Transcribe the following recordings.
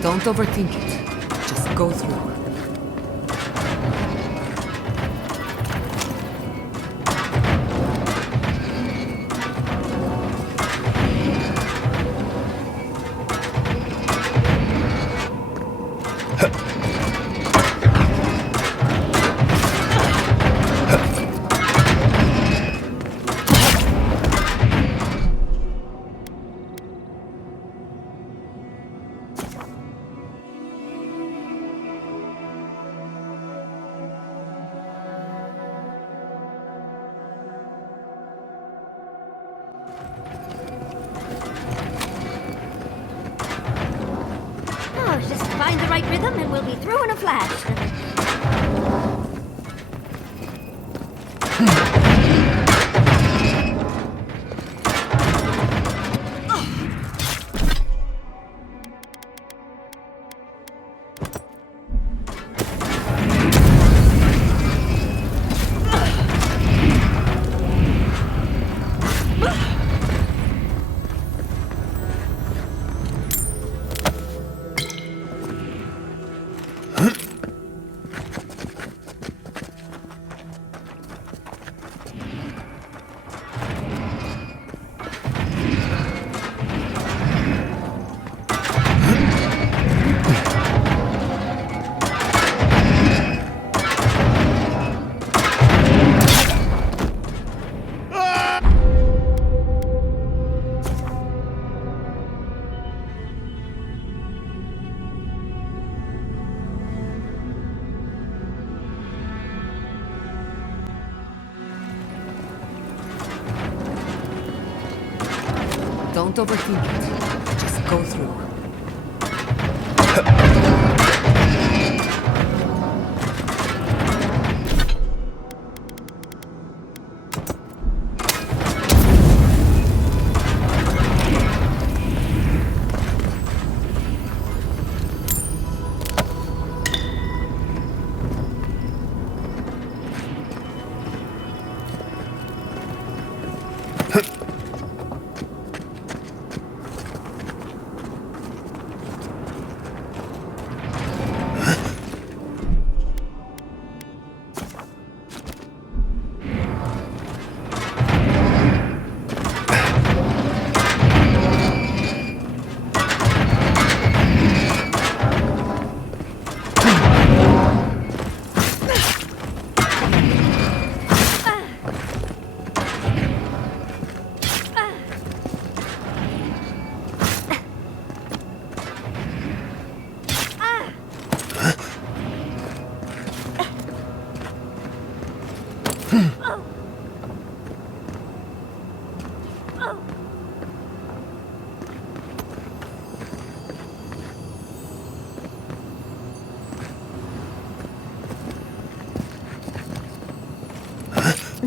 Don't overthink it. Just go through. Just find the right rhythm and we'll be through in a flash. Don't overthink it. Just go through.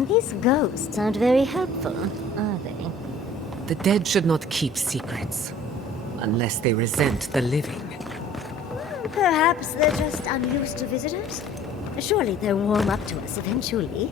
These ghosts aren't very helpful, are they? The dead should not keep secrets. Unless they resent the living. Perhaps they're just unused to visitors. Surely they'll warm up to us eventually.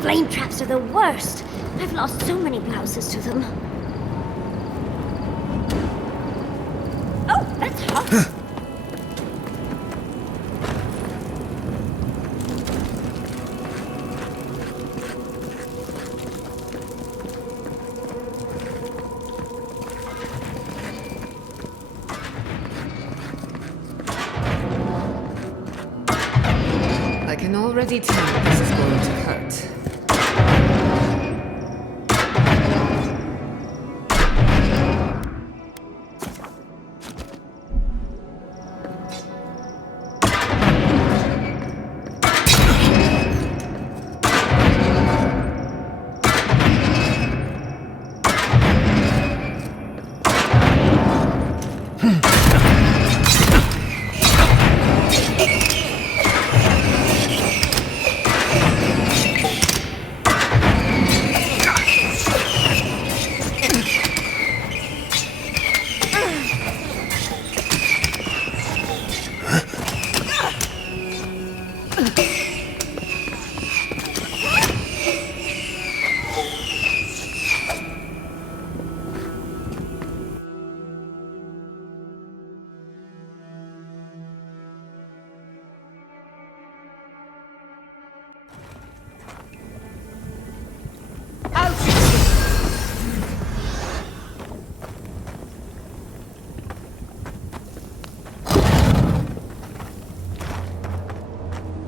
Flame traps are the worst. I've lost so many blouses to them. Oh, that's hot. I can already tell this is going to hurt.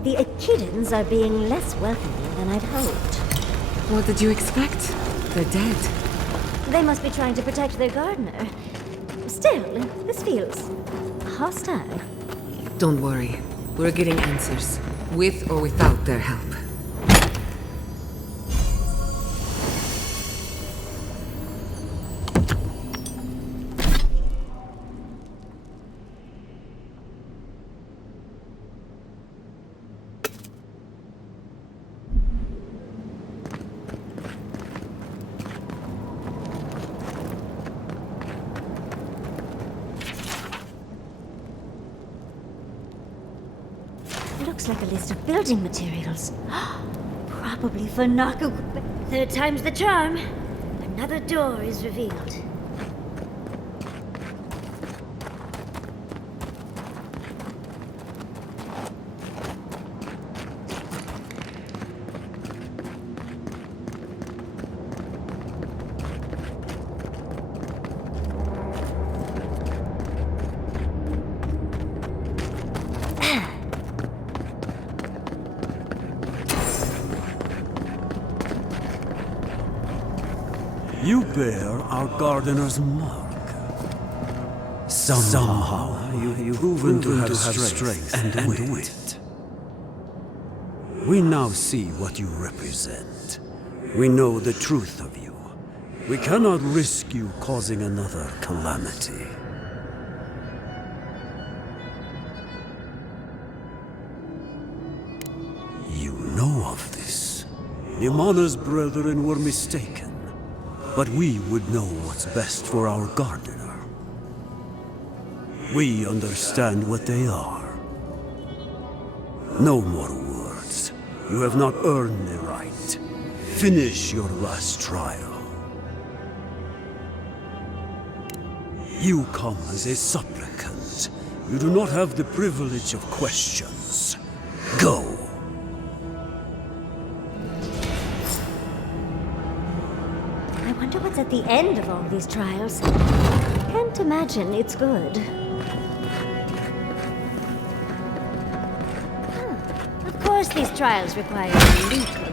The Echidans are being less welcoming than I'd hoped. What did you expect? They're dead. They must be trying to protect their gardener. Still, this feels hostile. Don't worry. We're getting answers, with or without their help. Looks like a list of building materials. Probably for Naku. Third time's the charm. Another door is revealed. You bear our gardener's mark. Somehow you've proven to have strength and wit. We now see what you represent. We know the truth of you. We cannot risk you causing another calamity. You know of this. Imana's brethren were mistaken. But we would know what's best for our gardener. We understand what they are. No more words. You have not earned the right. Finish your last trial. You come as a supplicant. You do not have the privilege of questions. Go. I wonder what's at the end of all these trials. Can't imagine it's good. Huh. Of course these trials require a leap of faith.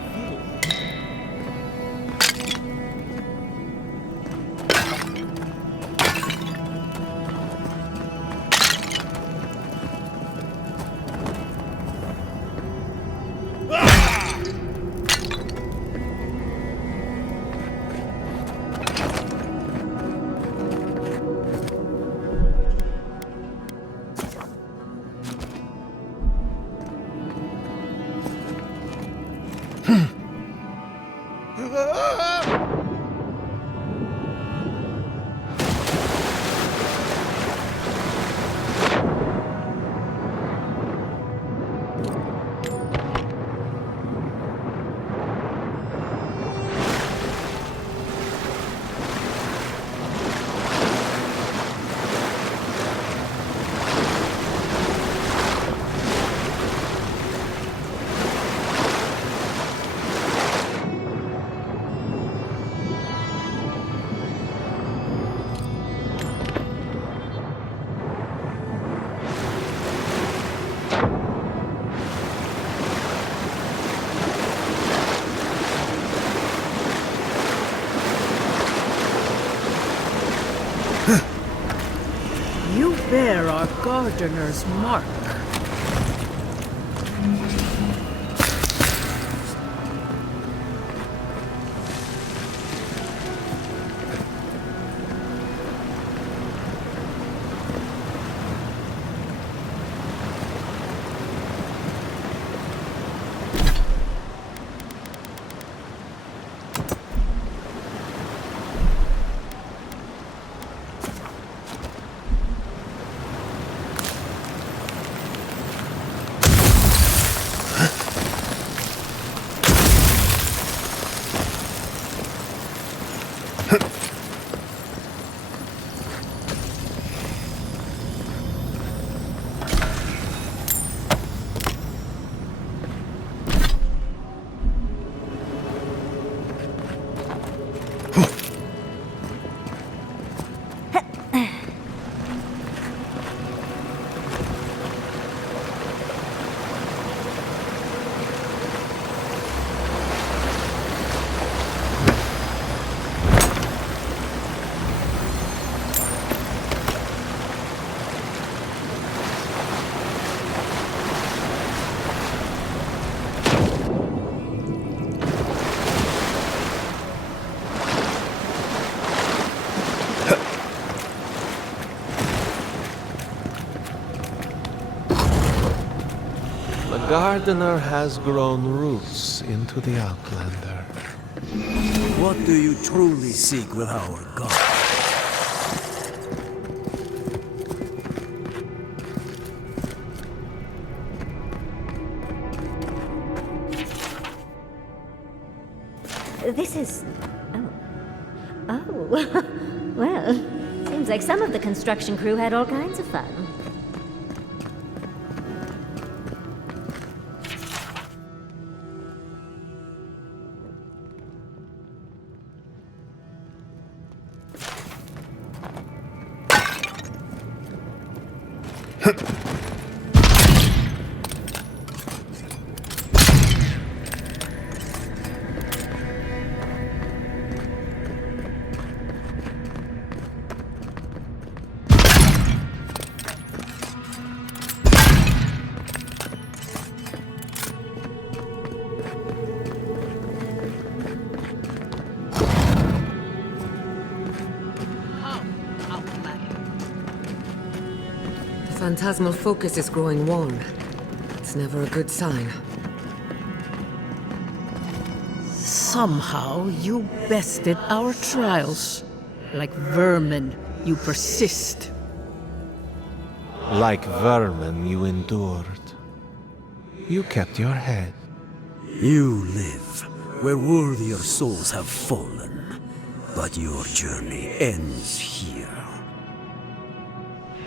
You bear our gardener's mark. The gardener has grown roots into the Outlander. What do you truly seek with our god? This is... oh. Oh. Well, seems like some of the construction crew had all kinds of fun. The phantasmal focus is growing warm. It's never a good sign. Somehow you bested our trials. Like vermin, you persist. Like vermin, you endured. You kept your head. You live where worthier souls have fallen, but your journey ends here.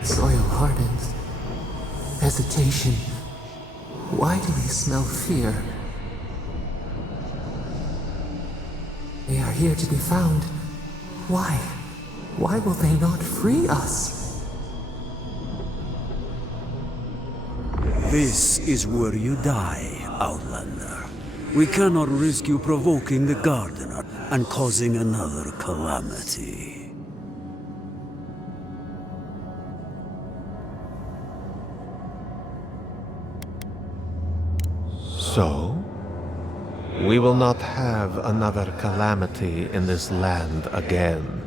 Soil hardens. Hesitation. Why do they smell fear? They are here to be found. Why? Why will they not free us? This is where you die, Outlander. We cannot risk you provoking the Gardener and causing another calamity. So, we will not have another calamity in this land again.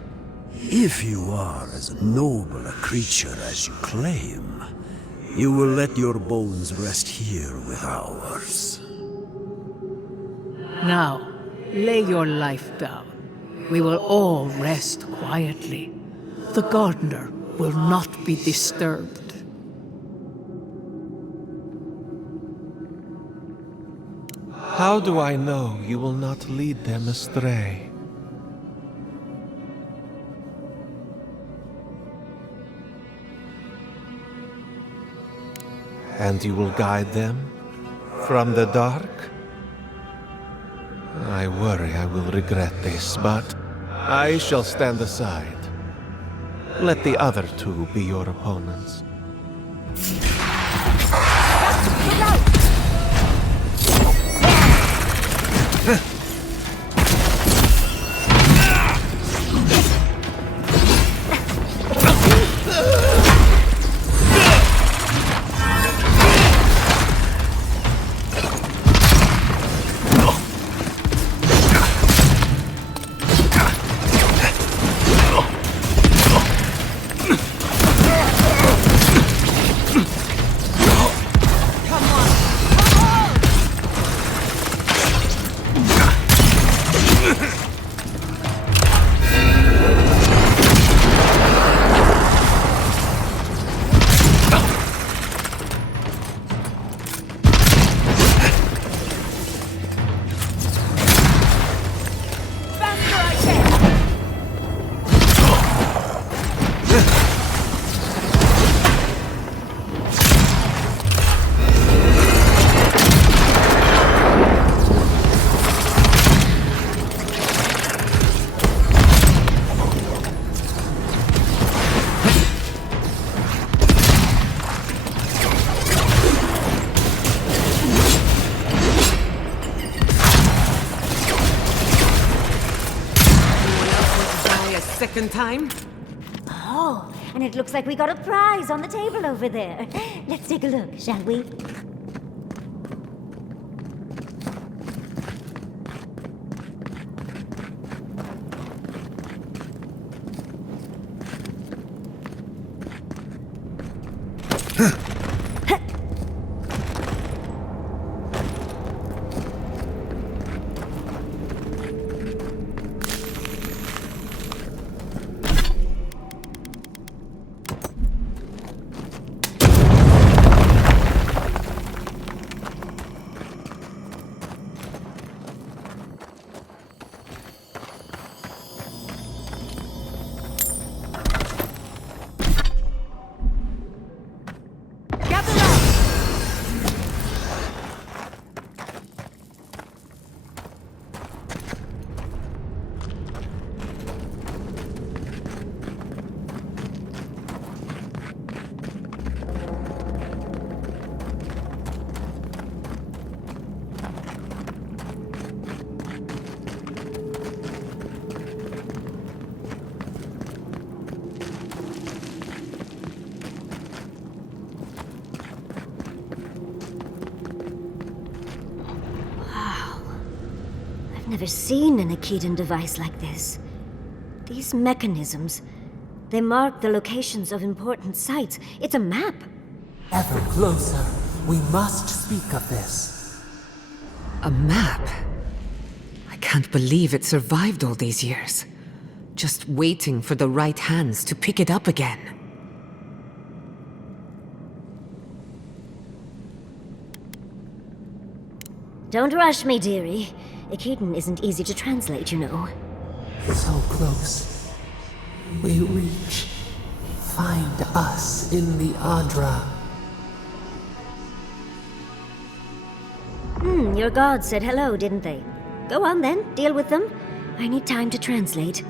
If you are as noble a creature as you claim, you will let your bones rest here with ours. Now, lay your life down. We will all rest quietly. The gardener will not be disturbed. How do I know you will not lead them astray? And you will guide them from the dark? I worry I will regret this, but I shall stand aside. Let the other two be your opponents. Second time? Oh, and it looks like we got a prize on the table over there. Let's take a look, shall we? Never seen an Akedan device like this. These mechanisms, they mark the locations of important sites. It's a map. Ever closer. We must speak of this. A map? I can't believe it survived all these years. Just waiting for the right hands to pick it up again. Don't rush me, dearie. Ekiden isn't easy to translate, you know. So close. We reach. Find us in the Adra. Your gods said hello, didn't they? Go on then, deal with them. I need time to translate.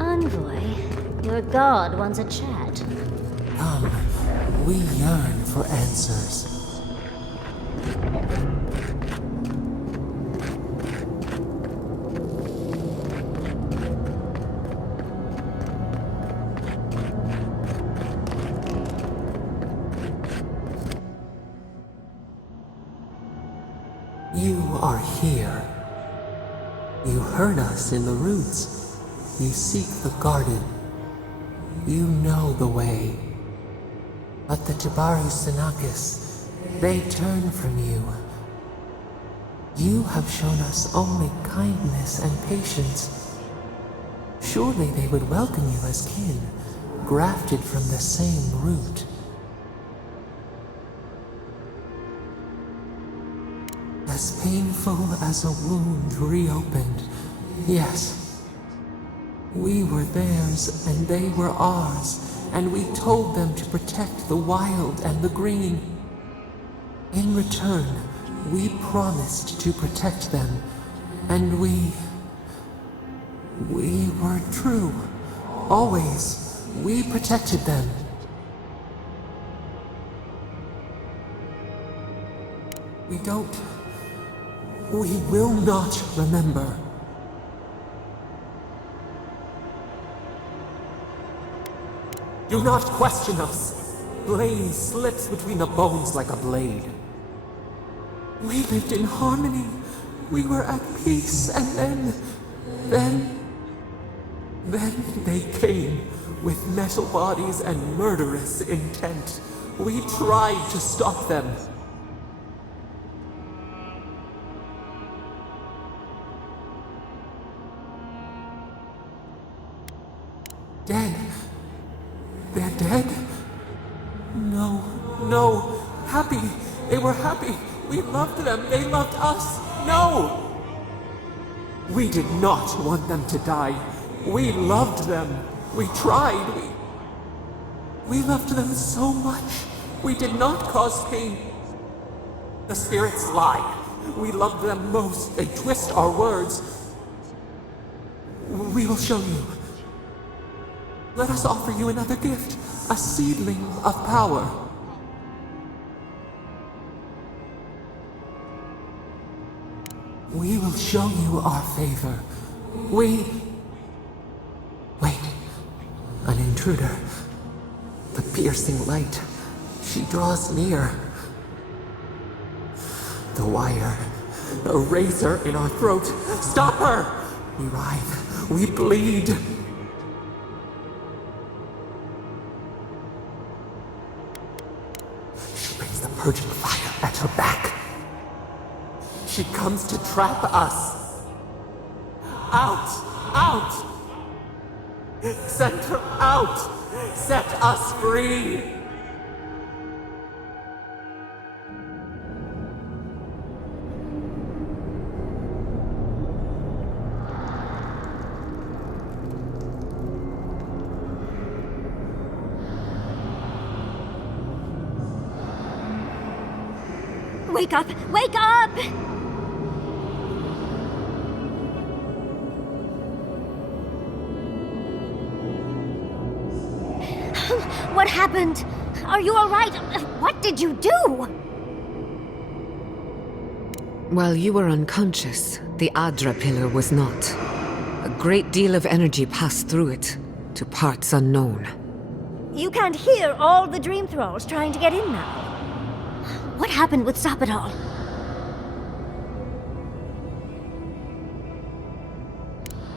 Envoy, your god wants a chat. Come, we yearn for answers. You are here. You heard us in the roots. You seek the garden. You know the way. But the Jabari Senakis, they turn from you. You have shown us only kindness and patience. Surely they would welcome you as kin, grafted from the same root. As painful as a wound reopened, yes. We were theirs, and they were ours, and we told them to protect the wild and the green. In return, we promised to protect them, and we were true. Always, we protected them. We will not remember. Do not question us. Blame slips between the bones like a blade. We lived in harmony. We were at peace, and then they came with metal bodies and murderous intent. We tried to stop them. Dead. They're dead? No. Happy. They were happy. We loved them. They loved us. No! We did not want them to die. We loved them. We tried. We loved them so much. We did not cause pain. The spirits lie. We loved them most. They twist our words. We will show you. Let us offer you another gift, a seedling of power. We will show you our favor. Wait, an intruder. The piercing light. She draws near. The wire. A razor in our throat. Stop her! We writhe. We bleed. Purging fire at her back. She comes to trap us. Out! Send her out! Set us free! Wake up! Wake up! What happened? Are you all right? What did you do? While you were unconscious, the Adra pillar was not. A great deal of energy passed through it, to parts unknown. You can't hear all the dream thralls trying to get in now. What happened with Stop It All?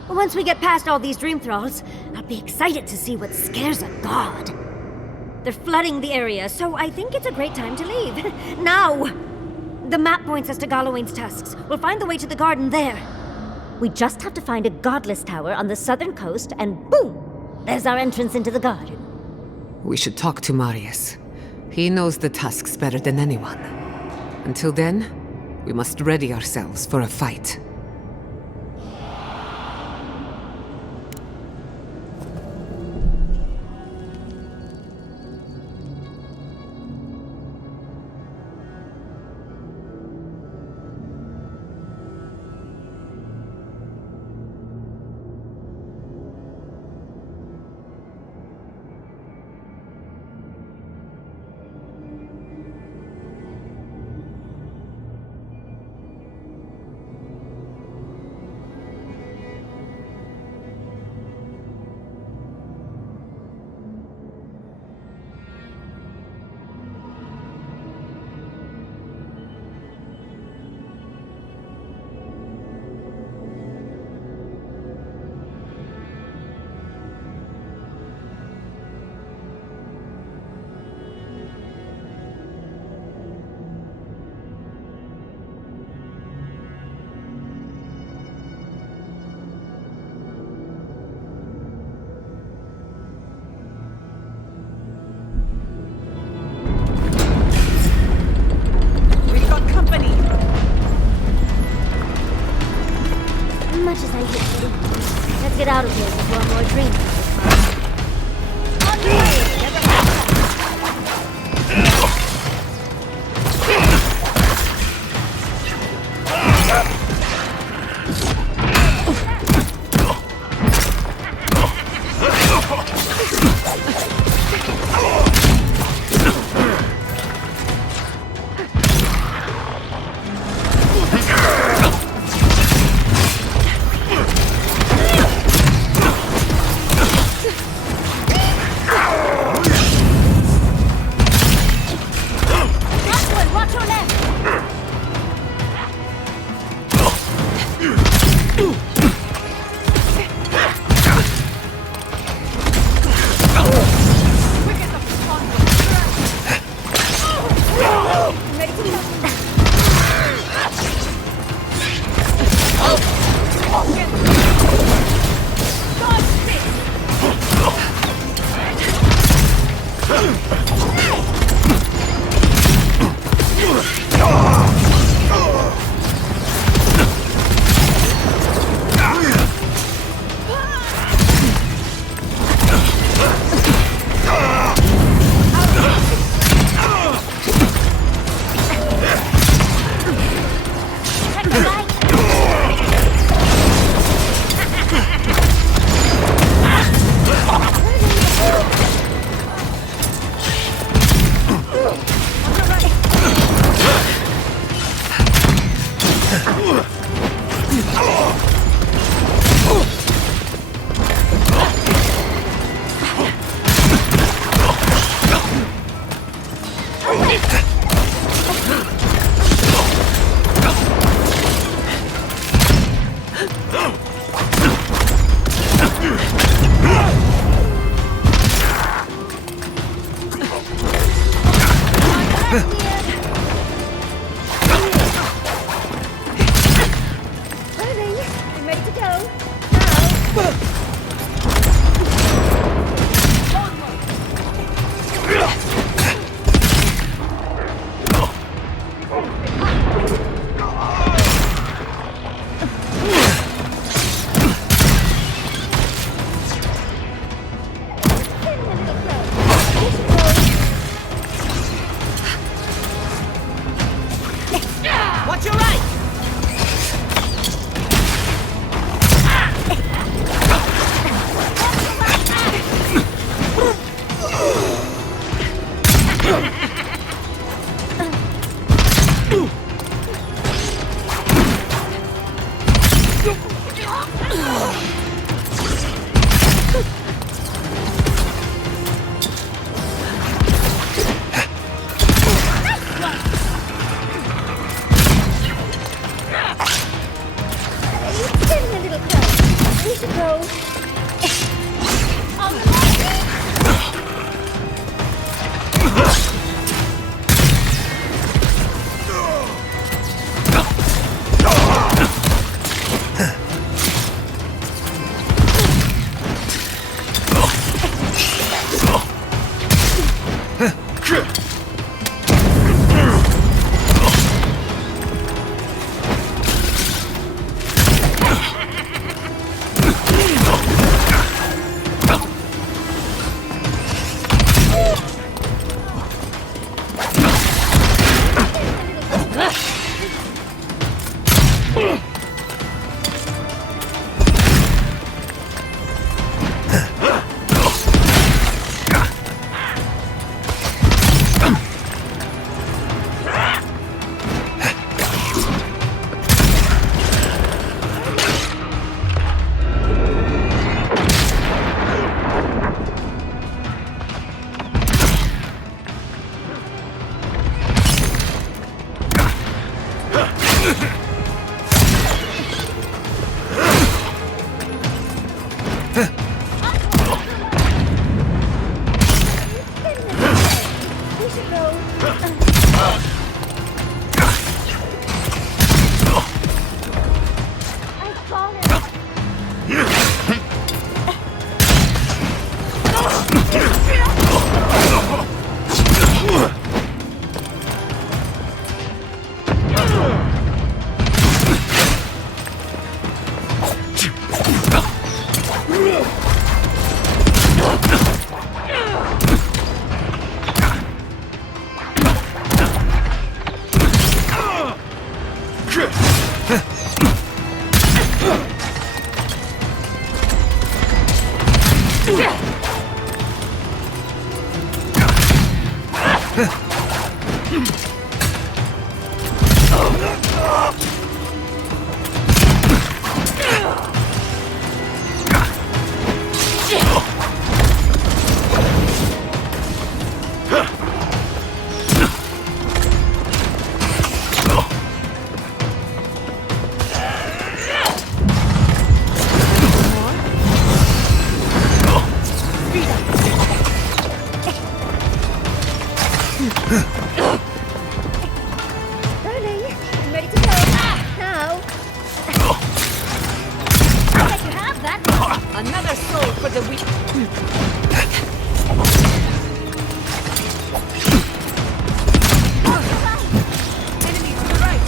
Once we get past all these dream thralls, I'll be excited to see what scares a god. They're flooding the area, so I think it's a great time to leave. Now! The map points us to Galawain's tusks. We'll find the way to the garden there. We just have to find a godless tower on the southern coast, and boom! There's our entrance into the garden. We should talk to Marius. He knows the tusks better than anyone. Until then, we must ready ourselves for a fight. Much as I hate you, let's get out of here before more dreams come. On your way! that? Another soul for the weak. Enemies to the right.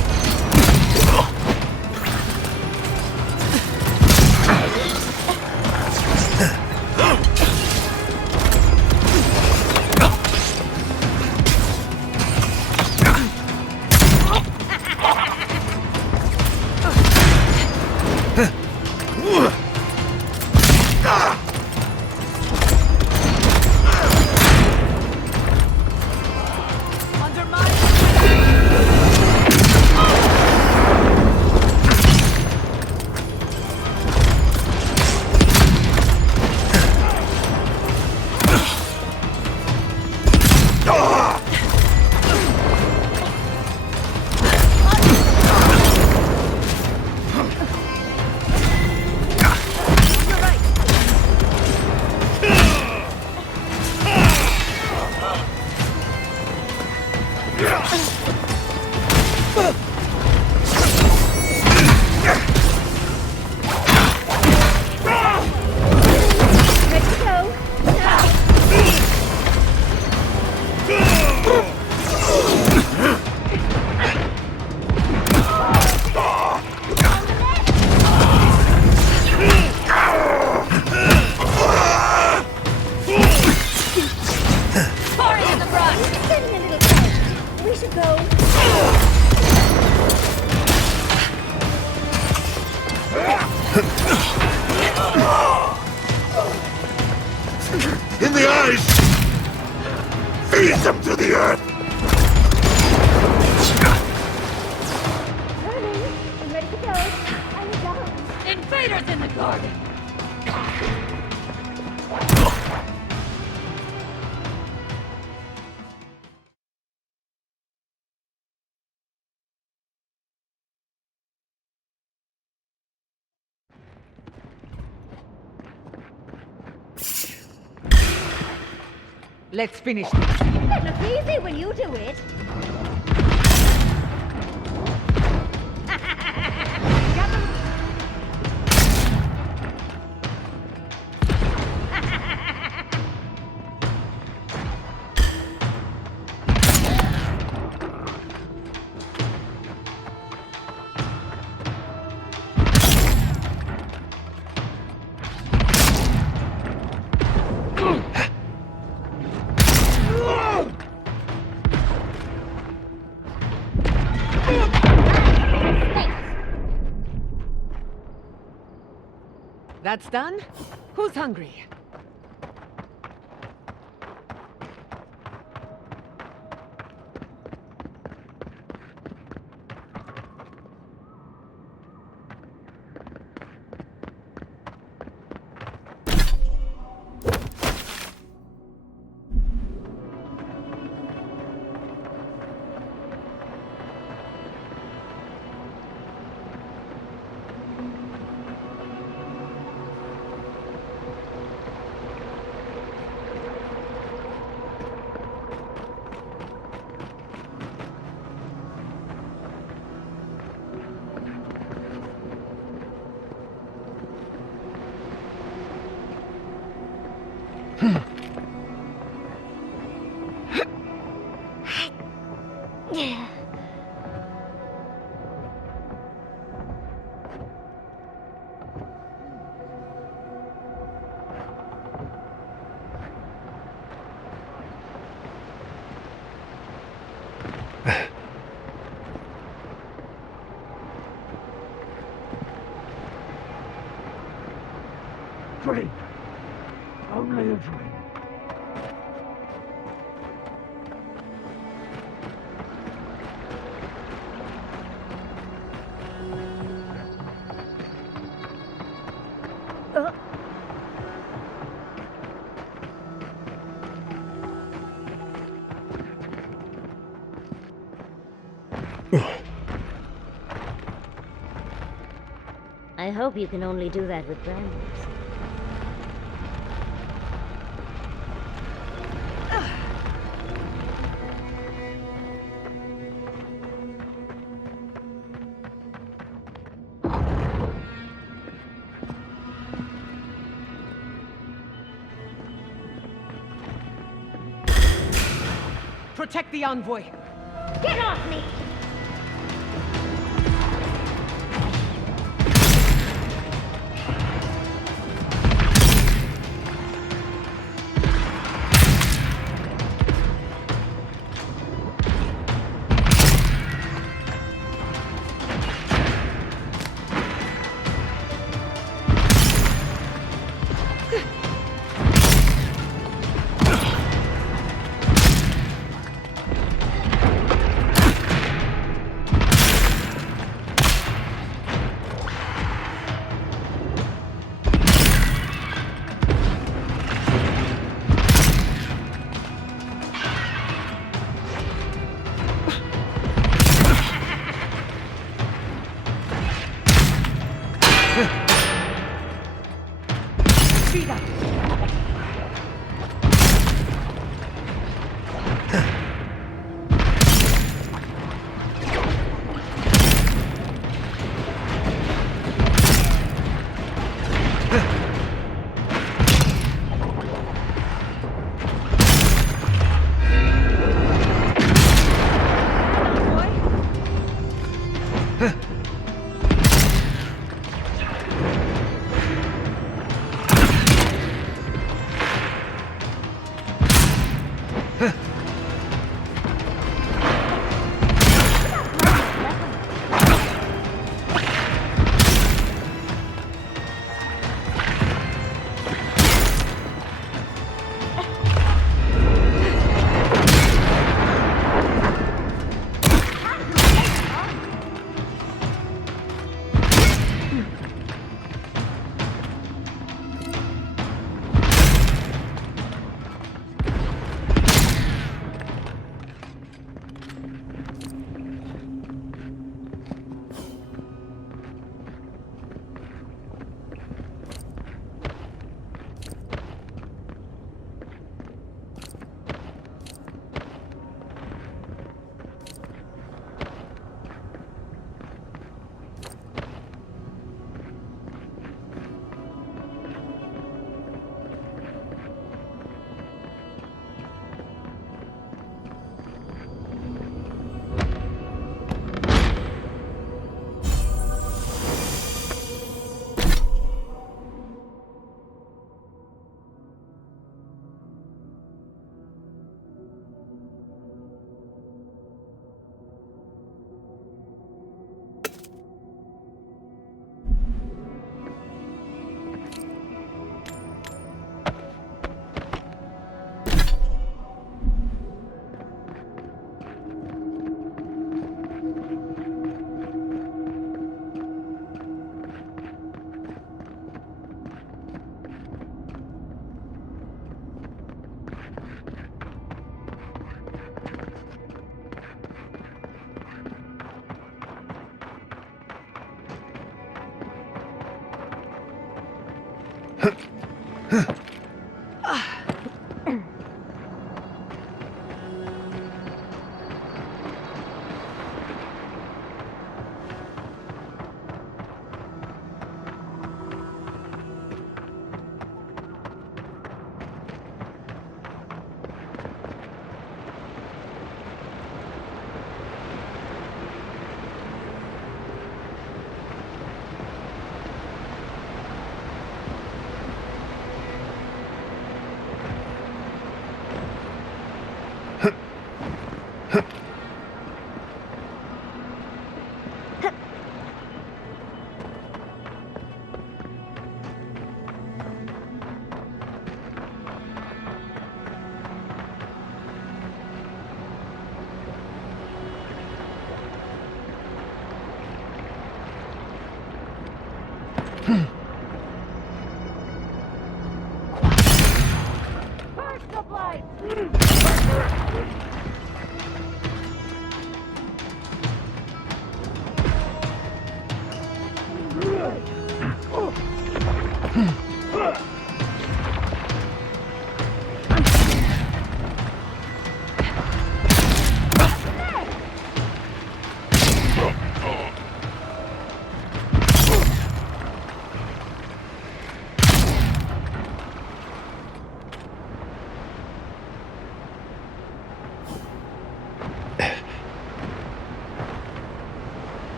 Under my Ready to go. Now. Forest in the brush. Getting a little tight. We should go. In the eyes! Feed them to the earth! Turning. I'm ready to go. I'm down. Invaders in the garden. Let's finish this. It looks easy when you do it. That's done? Who's hungry? Dream. Only a dream. I hope you can only do that with brands. protect the envoy. Get off me!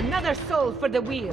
Another soul for the wheel.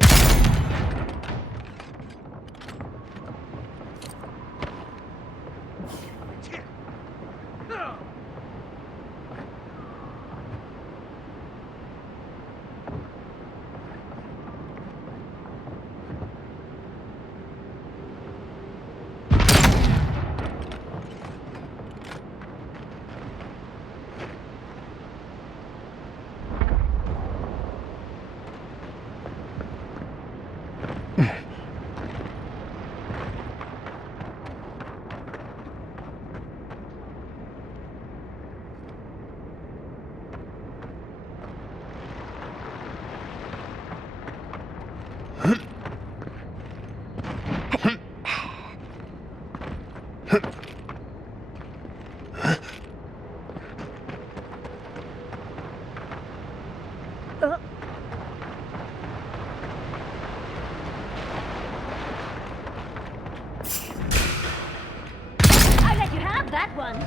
I let you have that one.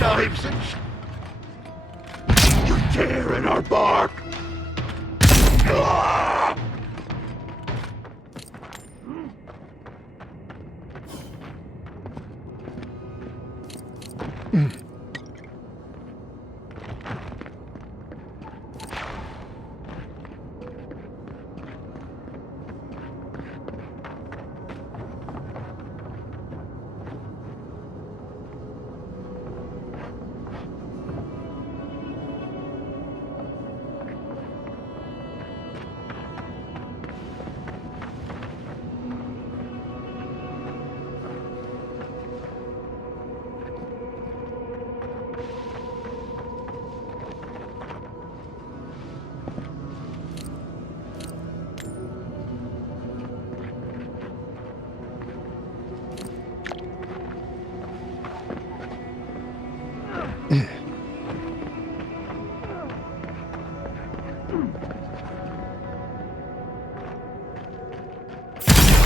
Knives and you tear in our bark. Ah!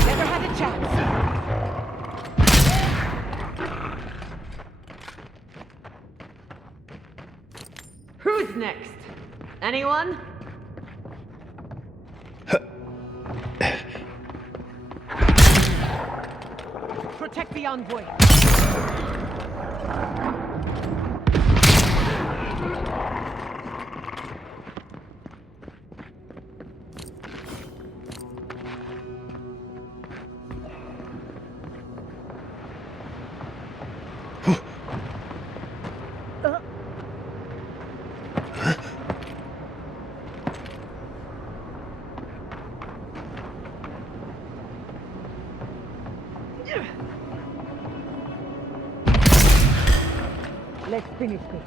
Never had a chance. Who's next? Anyone? Protect the envoy. Let's finish this.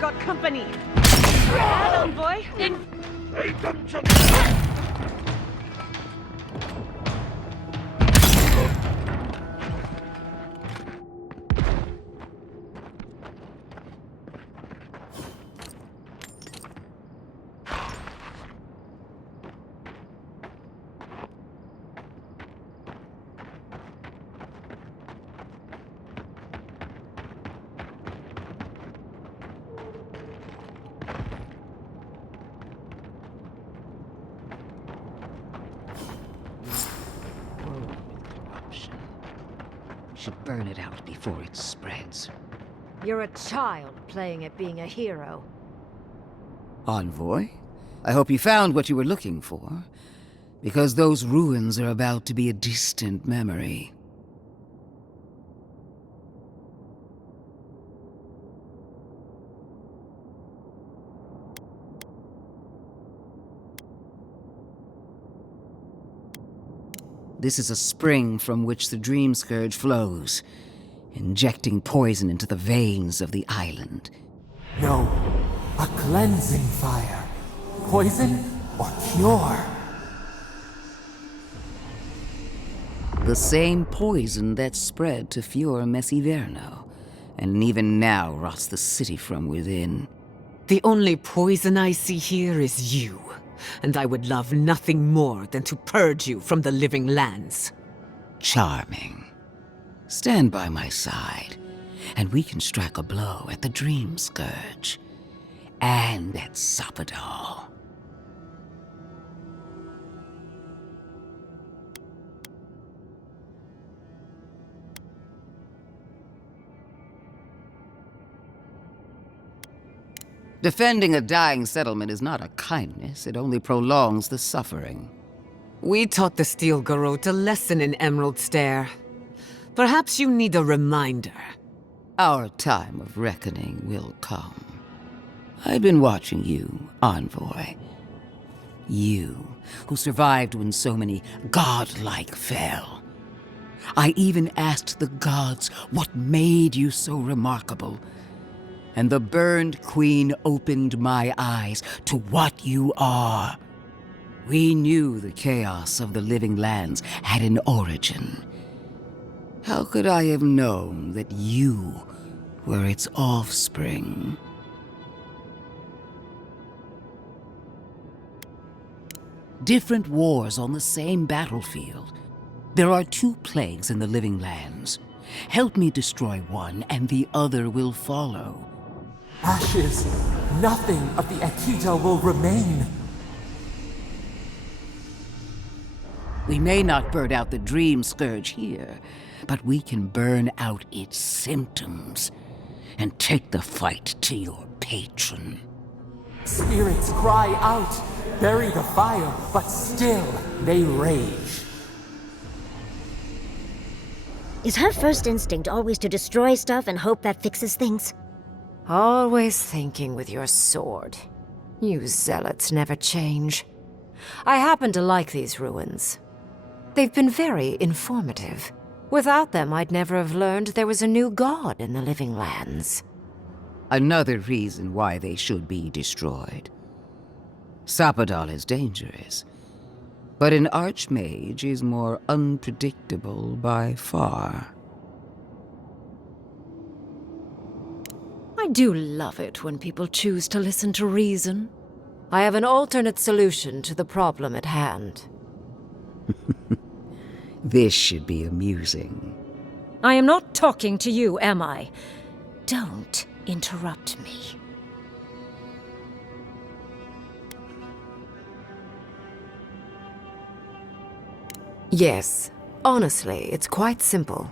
got company. Bad envoy. Lead them to me! Should burn it out before it spreads. You're a child playing at being a hero. Envoy, I hope you found what you were looking for, because those ruins are about to be a distant memory. This is a spring from which the Dream Scourge flows, injecting poison into the veins of the island. No, a cleansing fire. Poison or cure? The same poison that spread to Fior Messiverno, and even now rots the city from within. The only poison I see here is you, and I would love nothing more than to purge you from the living lands. Charming. Stand by my side, and we can strike a blow at the Dream Scourge. And at Sapadal. Defending a dying settlement is not a kindness, it only prolongs the suffering. We taught the Steel Garrote a lesson in Emerald Stair. Perhaps you need a reminder. Our time of reckoning will come. I've been watching you, Envoy. You, who survived when so many godlike fell. I even asked the gods what made you so remarkable. And the burned queen opened my eyes to what you are. We knew the chaos of the living lands had an origin. How could I have known that you were its offspring? Different wars on the same battlefield. There are two plagues in the living lands. Help me destroy one, and the other will follow. Ashes. Nothing of the Akita will remain. We may not burn out the Dream Scourge here, but we can burn out its symptoms and take the fight to your patron. Spirits cry out, bury the fire, but still they rage. Is her first instinct always to destroy stuff and hope that fixes things? Always thinking with your sword. You zealots never change. I happen to like these ruins. They've been very informative. Without them, I'd never have learned there was a new god in the living lands. Another reason why they should be destroyed. Sapadal is dangerous, but an archmage is more unpredictable by far. I do love it when people choose to listen to reason. I have an alternate solution to the problem at hand. This should be amusing. I am not talking to you, am I? Don't interrupt me. Yes, honestly, it's quite simple.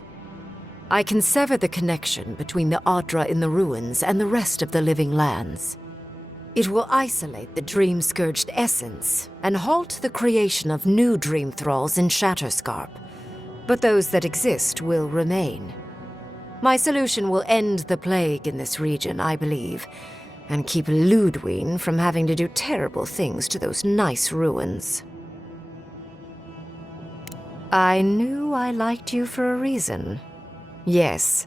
I can sever the connection between the Adra in the ruins and the rest of the living lands. It will isolate the dream-scourged essence and halt the creation of new dream thralls in Shatterscarp. But those that exist will remain. My solution will end the plague in this region, I believe, and keep Ludwine from having to do terrible things to those nice ruins. I knew I liked you for a reason. Yes,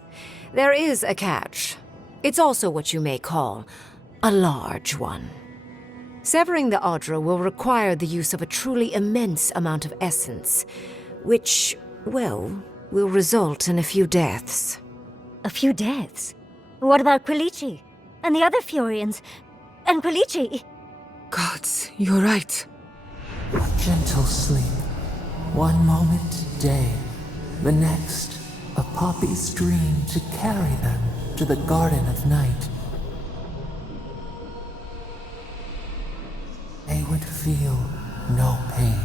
there is a catch. It's also what you may call A large one. Severing the Audra will require the use of a truly immense amount of essence, which, well, will result in a few deaths. A few deaths? What about Quilici? And the other Furians? And Quilici? Gods, you're right. A gentle sleep. One moment day, the next, a poppy's dream to carry them to the Garden of Night. They would feel no pain.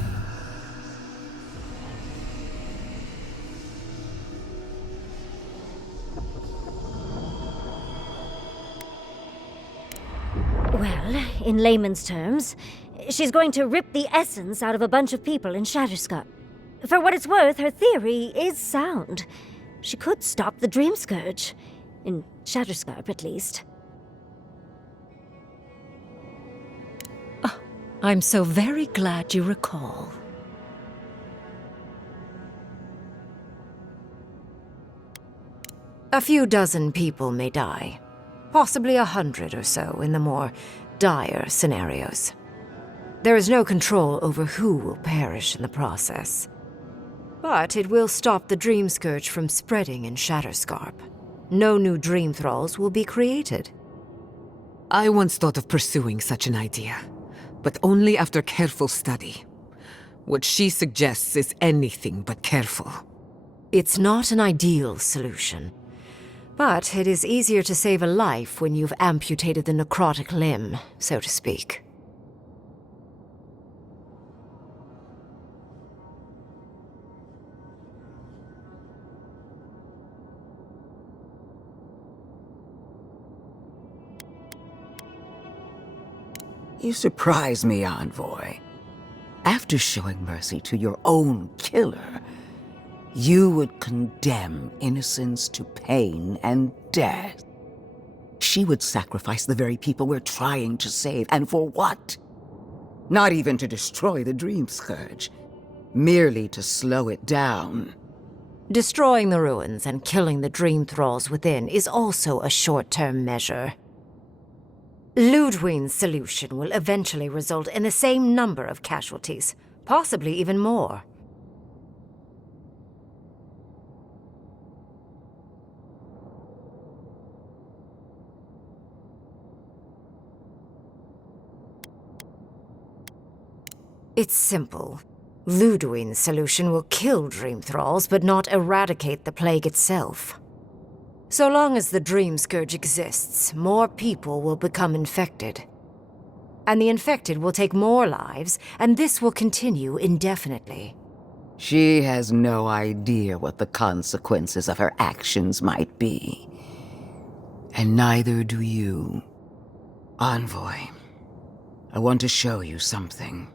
Well, in layman's terms, she's going to rip the essence out of a bunch of people in Shatterscarp. For what it's worth, her theory is sound. She could stop the Dream Scourge. In Shatterscarp, at least. I'm so very glad you recall. A few dozen people may die. Possibly 100 or so in the more dire scenarios. There is no control over who will perish in the process. But it will stop the Dream Scourge from spreading in Shatterscarp. No new Dream Thralls will be created. I once thought of pursuing such an idea, but only after careful study. What she suggests is anything but careful. It's not an ideal solution. But it is easier to save a life when you've amputated the necrotic limb, so to speak. You surprise me, Envoy. After showing mercy to your own killer, you would condemn innocents to pain and death. She would sacrifice the very people we're trying to save, and for what? Not even to destroy the Dream Scourge, merely to slow it down. Destroying the ruins and killing the Dream Thralls within is also a short-term measure. Ludwig's solution will eventually result in the same number of casualties, possibly even more. It's simple. Ludwig's solution will kill Dream Thralls, but not eradicate the plague itself. So long as the Dream Scourge exists, more people will become infected. And the infected will take more lives, and this will continue indefinitely. She has no idea what the consequences of her actions might be. And neither do you. Envoy, I want to show you something.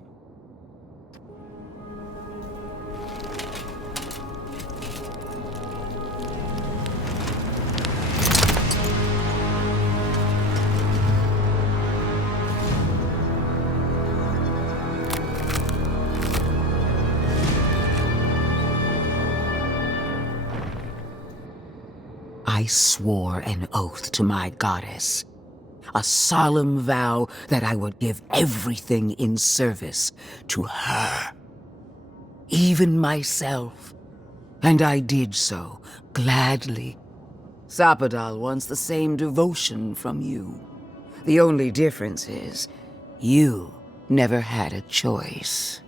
I swore an oath to my goddess. A solemn vow that I would give everything in service to her. Even myself. And I did so, gladly. Sapadal wants the same devotion from you. The only difference is, you never had a choice.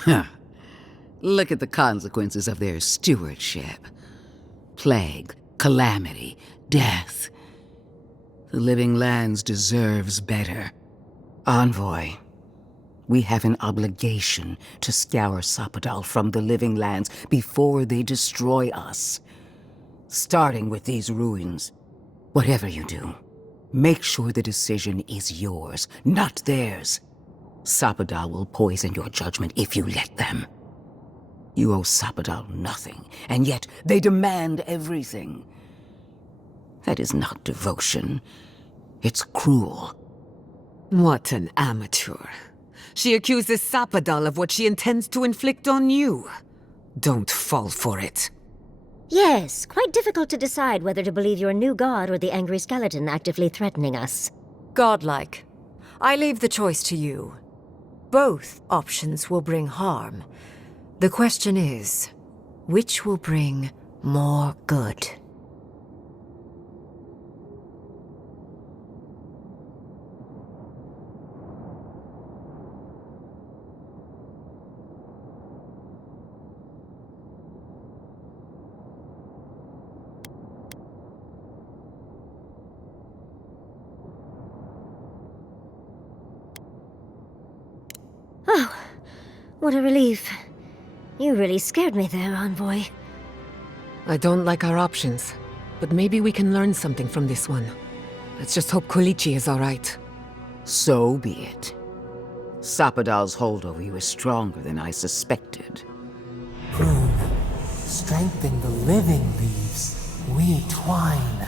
Huh. Look at the consequences of their stewardship. Plague, calamity, death. The Living Lands deserves better. Envoy, we have an obligation to scour Sapadal from the Living Lands before they destroy us. Starting with these ruins. Whatever you do, make sure the decision is yours, not theirs. Sapadal will poison your judgment if you let them. You owe Sapadal nothing, and yet they demand everything. That is not devotion. It's cruel. What an amateur. She accuses Sapadal of what she intends to inflict on you. Don't fall for it. Yes, quite difficult to decide whether to believe your new god or the angry skeleton actively threatening us. Godlike. I leave the choice to you. Both options will bring harm. The question is, which will bring more good? Oh, what a relief. You really scared me there, Envoy. I don't like our options, but maybe we can learn something from this one. Let's just hope Kolichi is all right. So be it. Sapadal's hold over you is stronger than I suspected. Prune, strengthen the living leaves. We twine.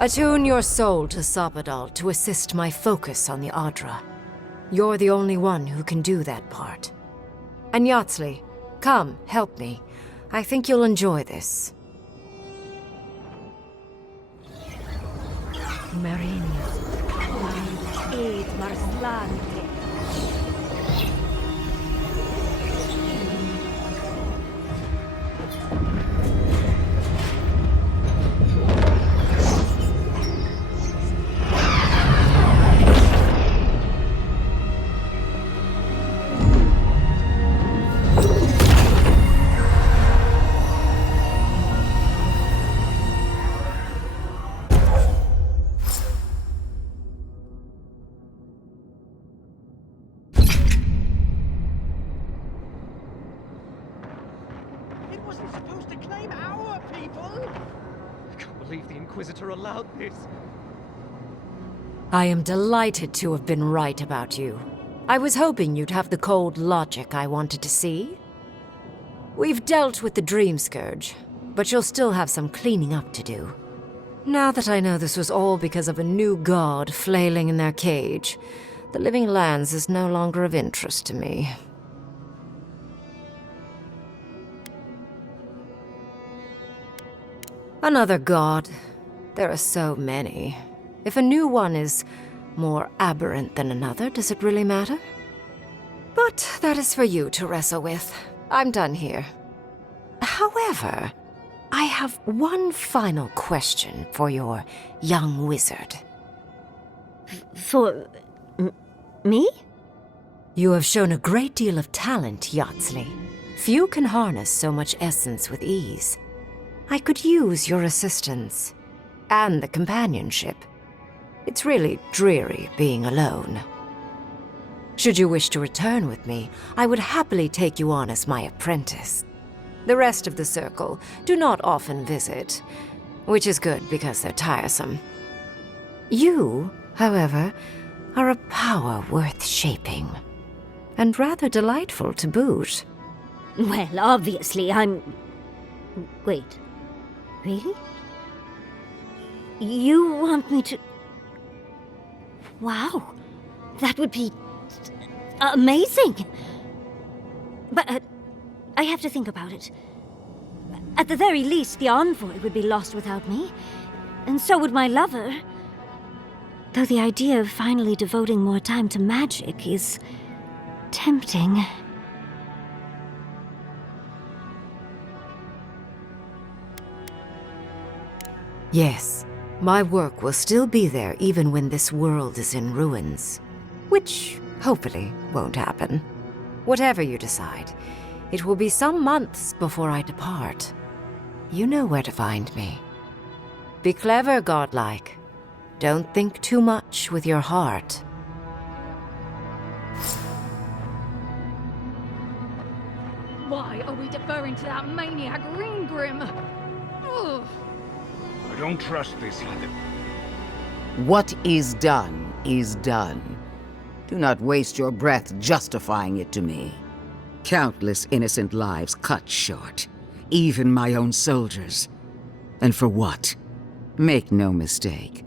Attune your soul to Sapadal to assist my focus on the Adra. You're the only one who can do that part. And Yatsley, come, help me. I think you'll enjoy this. It wasn't supposed to claim our people! I can't believe the Inquisitor allowed this. I am delighted to have been right about you. I was hoping you'd have the cold logic I wanted to see. We've dealt with the Dream Scourge, but you'll still have some cleaning up to do. Now that I know this was all because of a new god flailing in their cage, the Living Lands is no longer of interest to me. Another god. There are so many. If a new one is more aberrant than another, does it really matter? But that is for you to wrestle with. I'm done here. However, I have one final question for your young wizard. For... me? You have shown a great deal of talent, Yatsley. Few can harness so much essence with ease. I could use your assistance. And the companionship. It's really dreary being alone. Should you wish to return with me, I would happily take you on as my apprentice. The rest of the circle do not often visit, which is good because they're tiresome. You, however, are a power worth shaping, and rather delightful to boot. Well, obviously, I'm... Wait. Really? You want me to... Wow. That would be... amazing! But, I have to think about it. At the very least, the Envoy would be lost without me. And so would my lover. Though the idea of finally devoting more time to magic is... tempting. Yes, my work will still be there even when this world is in ruins. Which, hopefully won't happen. Whatever you decide, it will be some months before I depart. You know where to find me. Be clever, godlike. Don't think too much with your heart. Why are we deferring to that maniac Ringgrim? Ugh. I don't trust this heathen. What is done is done. Do not waste your breath justifying it to me. Countless innocent lives cut short, even my own soldiers. And for what? Make no mistake,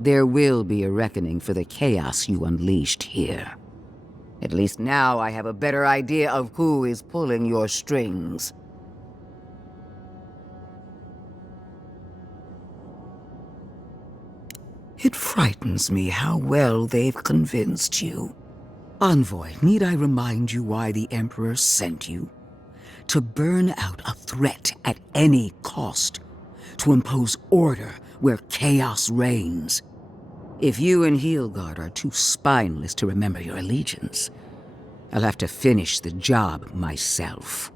there will be a reckoning for the chaos you unleashed here. At least now I have a better idea of who is pulling your strings. It frightens me how well they've convinced you. Envoy, need I remind you why the Emperor sent you? To burn out a threat at any cost. To impose order where chaos reigns. If you and Heelguard are too spineless to remember your allegiance, I'll have to finish the job myself.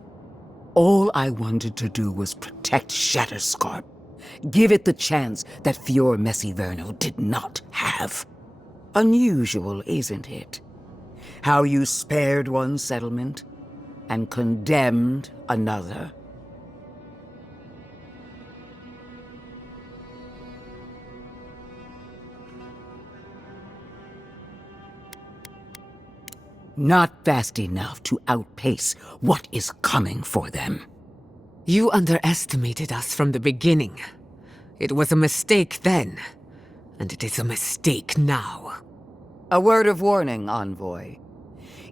All I wanted to do was protect Shatterscarp. Give it the chance that Fior Messiverno did not have. Unusual, isn't it? How you spared one settlement and condemned another. Not fast enough to outpace what is coming for them. You underestimated us from the beginning. It was a mistake then, and it is a mistake now. A word of warning, Envoy.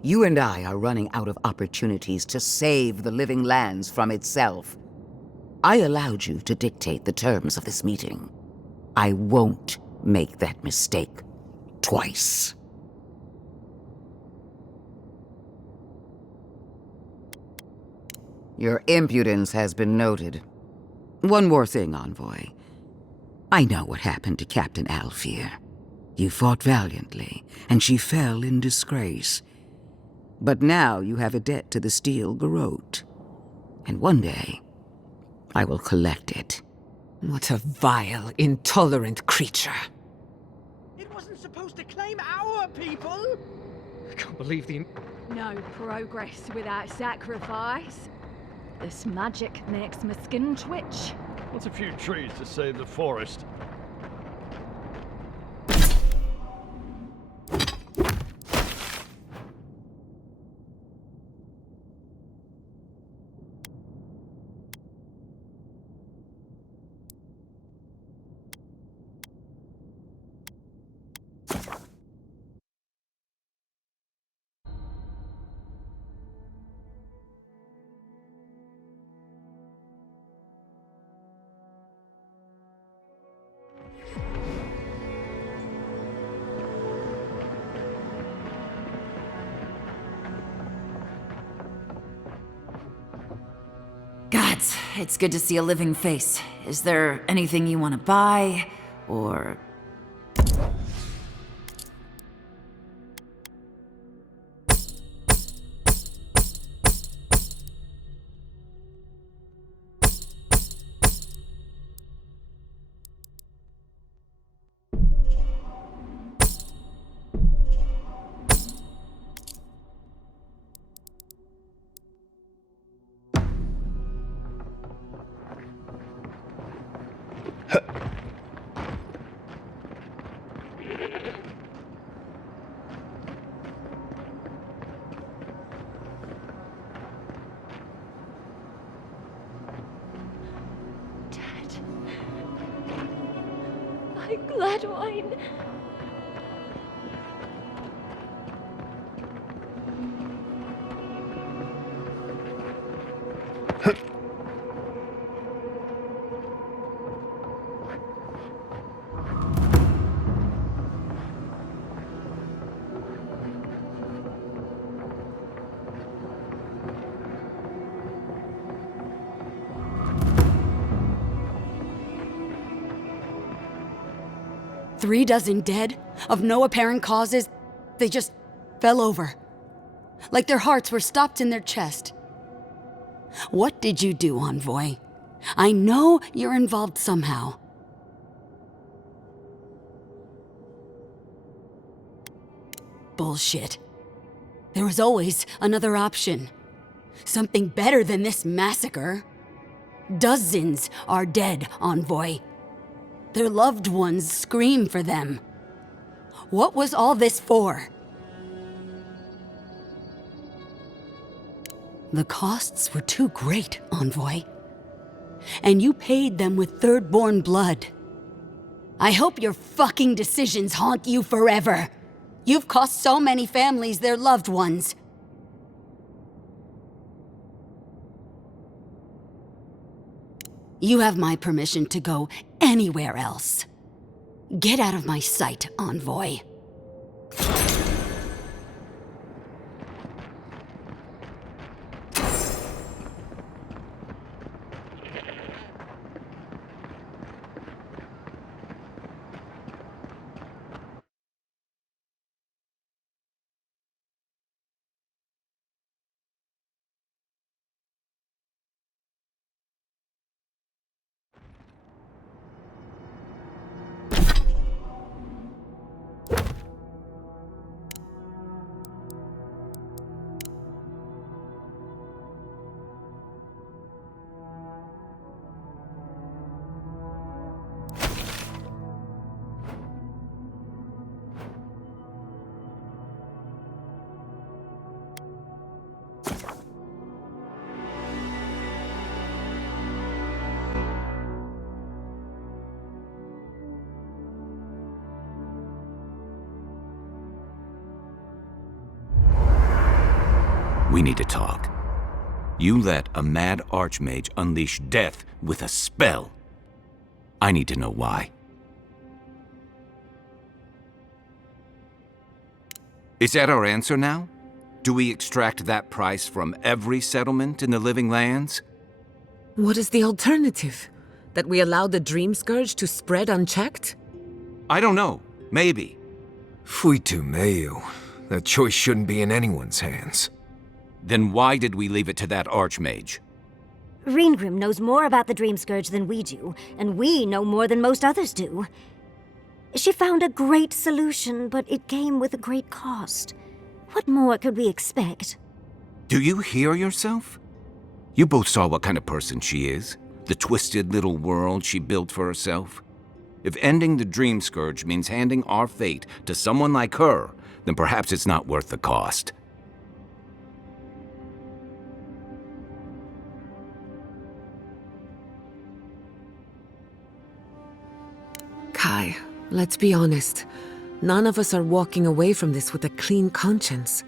You and I are running out of opportunities to save the living lands from itself. I allowed you to dictate the terms of this meeting. I won't make that mistake twice. Your impudence has been noted. One more thing, Envoy. I know what happened to Captain Alfear. You fought valiantly, and she fell in disgrace. But now you have a debt to the Steel Garrote. And one day, I will collect it. What a vile, intolerant creature. It wasn't supposed to claim our people! I can't believe the... No progress without sacrifice. This magic makes my skin twitch. What's a few trees to save the forest? Gods, it's good to see a living face. Is there anything you want to buy, or... Gladwine. Three dozen dead? Of no apparent causes? They just fell over. Like their hearts were stopped in their chest. What did you do, Envoy? I know you're involved somehow. Bullshit. There was always another option. Something better than this massacre. Dozens are dead, Envoy. Their loved ones scream for them. What was all this for? The costs were too great, Envoy. And you paid them with third-born blood. I hope your fucking decisions haunt you forever. You've cost so many families their loved ones. You have my permission to go anywhere else. Get out of my sight, Envoy. We need to talk. You let a mad archmage unleash death with a spell. I need to know why. Is that our answer now? Do we extract that price from every settlement in the Living Lands? What is the alternative? That we allow the Dream Scourge to spread unchecked? I don't know. Maybe. Fuitu Mayu. That choice shouldn't be in anyone's hands. Then why did we leave it to that archmage? Reengrim knows more about the Dream Scourge than we do, and we know more than most others do. She found a great solution, but it came with a great cost. What more could we expect? Do you hear yourself? You both saw what kind of person she is. The twisted little world she built for herself. If ending the Dream Scourge means handing our fate to someone like her, then perhaps it's not worth the cost. Kai, let's be honest. None of us are walking away from this with a clean conscience.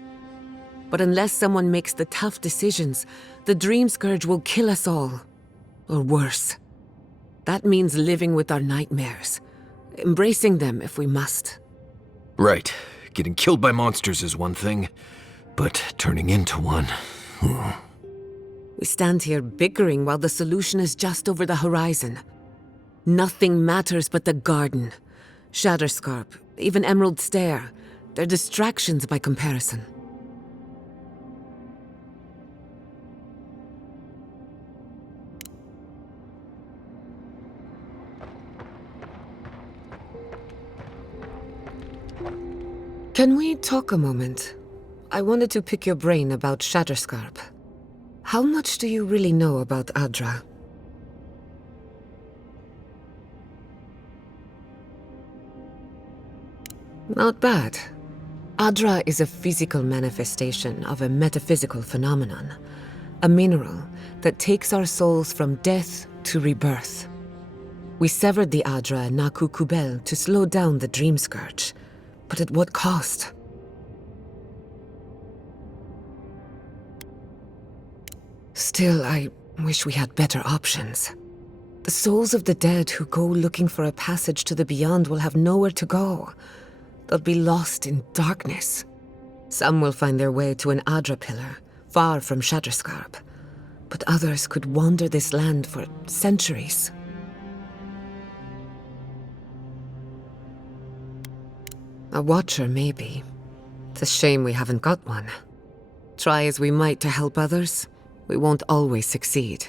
But unless someone makes the tough decisions, the Dream Scourge will kill us all. Or worse. That means living with our nightmares. Embracing them if we must. Right. Getting killed by monsters is one thing, but turning into one... We stand here bickering while the solution is just over the horizon. Nothing matters but the garden. Shatterscarp, even Emerald Stair. They're distractions by comparison. Can we talk a moment? I wanted to pick your brain about Shatterscarp. How much do you really know about Adra? Not bad. Adra is a physical manifestation of a metaphysical phenomenon. A mineral that takes our souls from death to rebirth. We severed the Adra and Naku Kubel to slow down the Dream Scourge. But at what cost? Still, I wish we had better options. The souls of the dead who go looking for a passage to the beyond will have nowhere to go. They'll be lost in darkness. Some will find their way to an Adra pillar, far from Shatterscarp. But others could wander this land for centuries. A watcher, maybe. It's a shame we haven't got one. Try as we might to help others, we won't always succeed.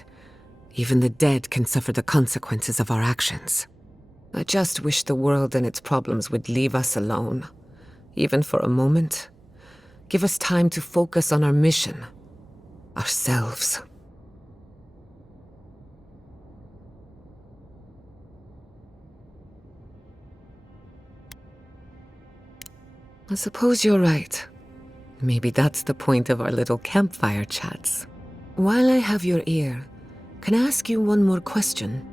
Even the dead can suffer the consequences of our actions. I just wish the world and its problems would leave us alone. Even for a moment. Give us time to focus on our mission. Ourselves. I suppose you're right. Maybe that's the point of our little campfire chats. While I have your ear, can I ask you one more question?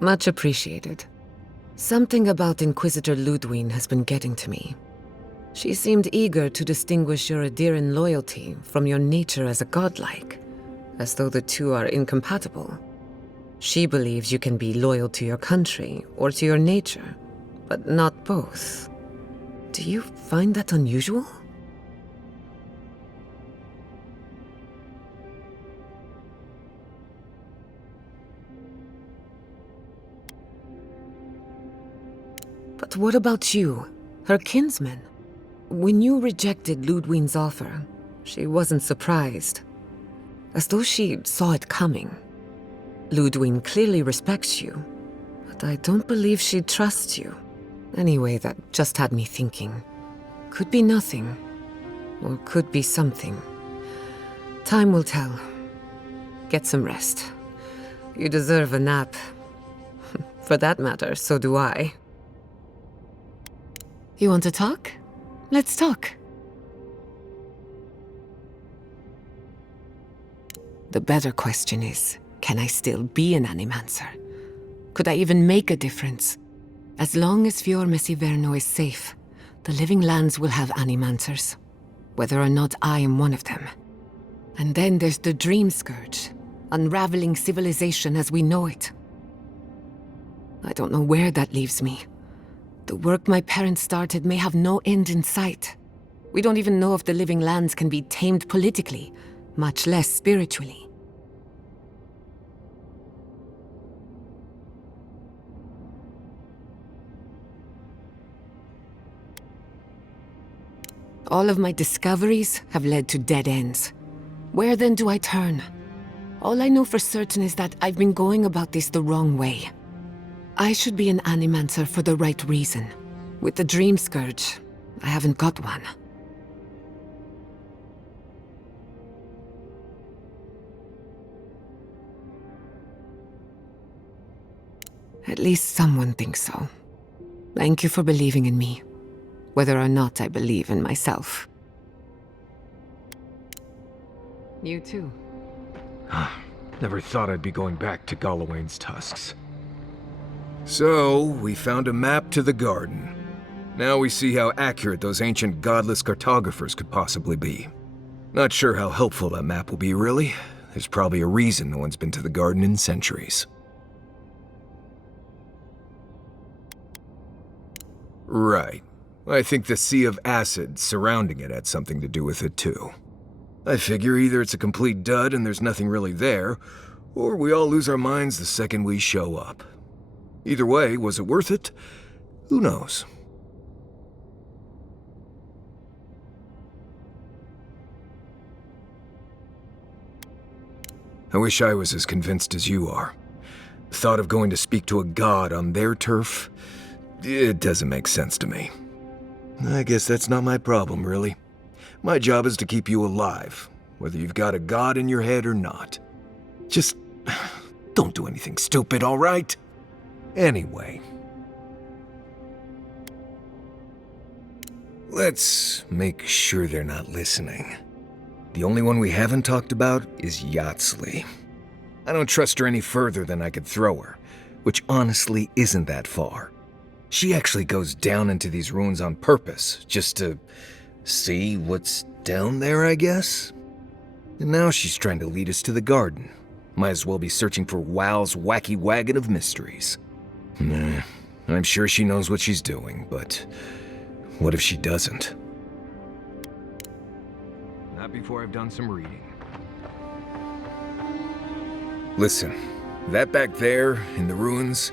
Much appreciated. Something about Inquisitor Ludwig has been getting to me. She seemed eager to distinguish your Adiran loyalty from your nature as a godlike, as though the two are incompatible. She believes you can be loyal to your country or to your nature, but not both. Do you find that unusual? But what about you, her kinsman? When you rejected Ludwig's offer, she wasn't surprised. As though she saw it coming. Ludwig clearly respects you, but I don't believe she trusts you. Anyway, that just had me thinking. Could be nothing, or could be something. Time will tell. Get some rest. You deserve a nap. For that matter, so do I. You want to talk? Let's talk. The better question is, can I still be an Animancer? Could I even make a difference? As long as Fior Messiverno is safe, the Living Lands will have Animancers, whether or not I am one of them. And then there's the Dream Scourge, unraveling civilization as we know it. I don't know where that leaves me. The work my parents started may have no end in sight. We don't even know if the Living Lands can be tamed politically, much less spiritually. All of my discoveries have led to dead ends. Where then do I turn? All I know for certain is that I've been going about this the wrong way. I should be an Animancer for the right reason. With the Dream Scourge, I haven't got one. At least someone thinks so. Thank you for believing in me, whether or not I believe in myself. You too. Never thought I'd be going back to Galawain's tusks. So, we found a map to the garden. Now we see how accurate those ancient godless cartographers could possibly be. Not sure how helpful that map will be, really. There's probably a reason no one's been to the garden in centuries. Right. I think the sea of acid surrounding it had something to do with it, too. I figure either it's a complete dud and there's nothing really there, or we all lose our minds the second we show up. Either way, was it worth it? Who knows? I wish I was as convinced as you are. The thought of going to speak to a god on their turf, it doesn't make sense to me. I guess that's not my problem, really. My job is to keep you alive, whether you've got a god in your head or not. Just don't do anything stupid, all right? Anyway. Let's make sure they're not listening. The only one we haven't talked about is Yatsley. I don't trust her any further than I could throw her, which honestly isn't that far. She actually goes down into these ruins on purpose, just to see what's down there, I guess? And now she's trying to lead us to the garden. Might as well be searching for WoW's wacky wagon of mysteries. Nah, I'm sure she knows what she's doing, but what if she doesn't? Not before I've done some reading. Listen, that back there, in the ruins,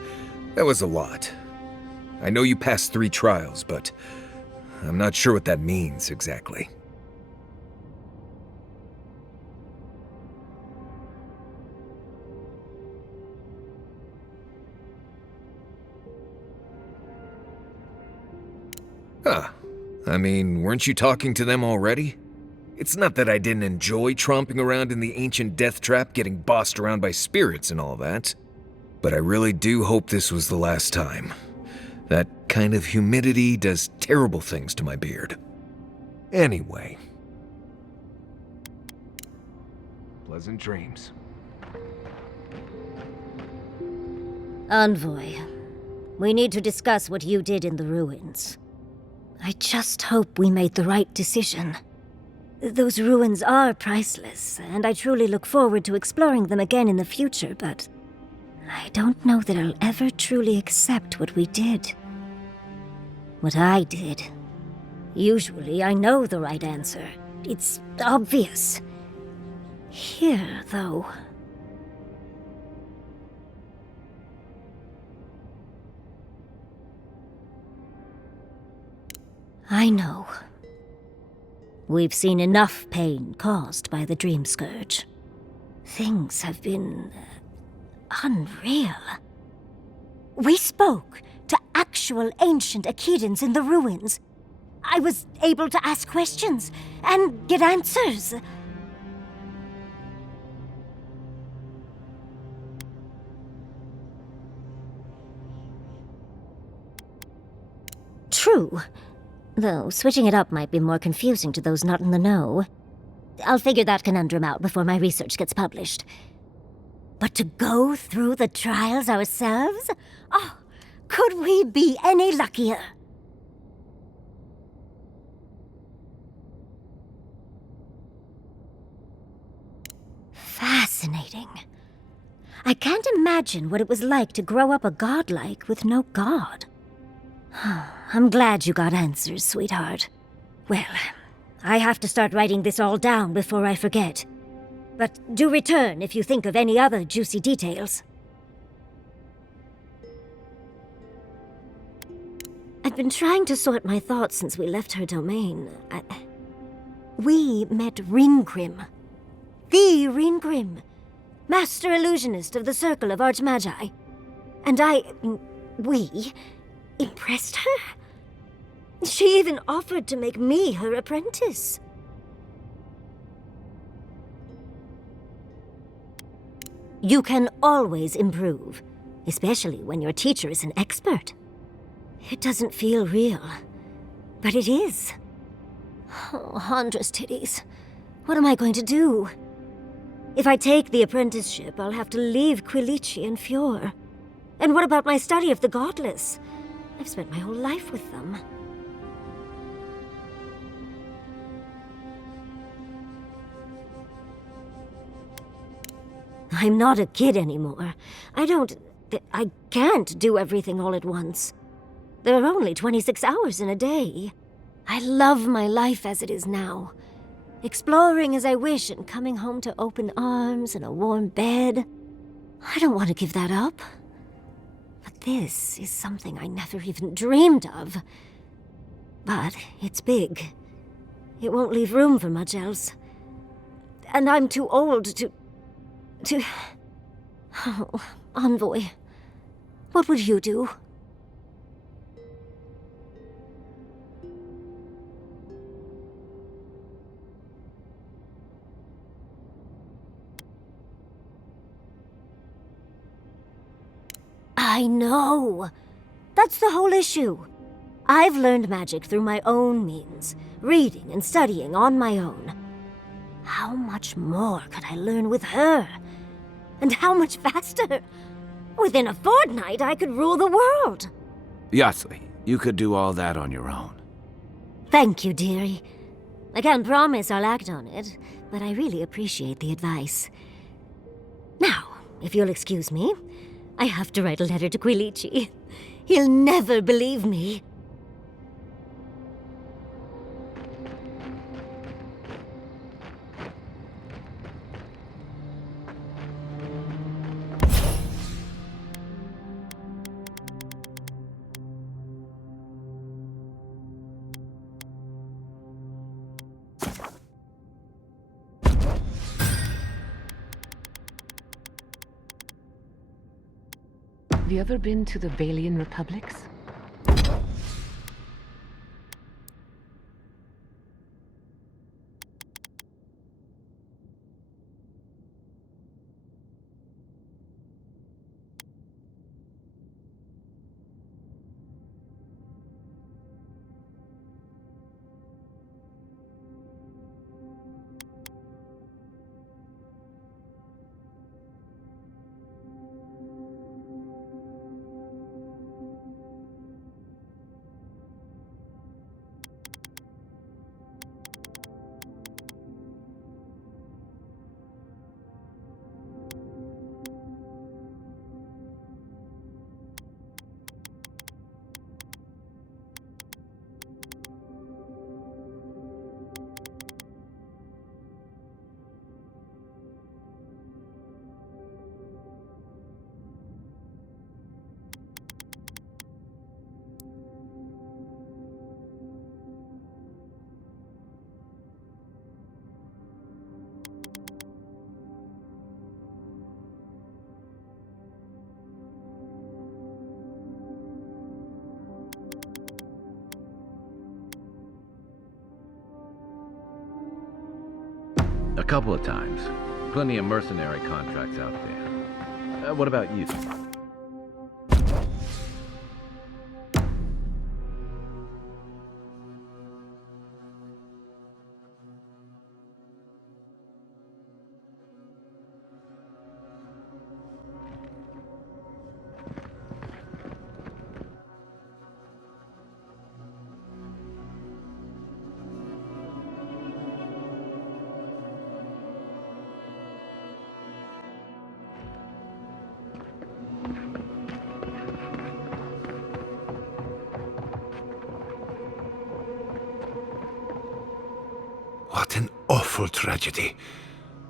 that was a lot. I know you passed 3 trials, but I'm not sure what that means exactly. Huh. I mean, weren't you talking to them already? It's not that I didn't enjoy tromping around in the ancient death trap, getting bossed around by spirits and all that. But I really do hope this was the last time. That kind of humidity does terrible things to my beard. Anyway. Pleasant dreams. Envoy, we need to discuss what you did in the ruins. I just hope we made the right decision. Those ruins are priceless, and I truly look forward to exploring them again in the future, but I don't know that I'll ever truly accept what we did. What I did. Usually I know the right answer. It's obvious. Here, though. I know. We've seen enough pain caused by the Dream Scourge. Things have been unreal. We spoke to actual ancient Akedans in the ruins. I was able to ask questions and get answers. True. Though switching it up might be more confusing to those not in the know. I'll figure that conundrum out before my research gets published. But to go through the trials ourselves? Oh, could we be any luckier? Fascinating. I can't imagine what it was like to grow up a godlike with no god. I'm glad you got answers, sweetheart. Well, I have to start writing this all down before I forget. But do return if you think of any other juicy details. I've been trying to sort my thoughts since we left her domain. We met Ringrim. The Ringrim. Master illusionist of the Circle of Archmagi. And we impressed her? She even offered to make me her apprentice. You can always improve, especially when your teacher is an expert. It doesn't feel real, but it is. Oh, Handra's titties. What am I going to do? If I take the apprenticeship, I'll have to leave Quilici and Fjord. And what about my study of the Godless? I've spent my whole life with them. I'm not a kid anymore. I can't do everything all at once. There are only 26 hours in a day. I love my life as it is now. Exploring as I wish and coming home to open arms and a warm bed. I don't want to give that up. But this is something I never even dreamed of. But it's big. It won't leave room for much else. And I'm too old to... Oh, Envoy. What would you do? I know. That's the whole issue. I've learned magic through my own means, reading and studying on my own. How much more could I learn with her? And how much faster? Within a fortnight, I could rule the world. Yatsli, you could do all that on your own. Thank you, dearie. I can't promise I'll act on it, but I really appreciate the advice. Now, if you'll excuse me, I have to write a letter to Quilici. He'll never believe me. Have you ever been to the Balian Republics? A couple of times. Plenty of mercenary contracts out there. What about you? What an awful tragedy.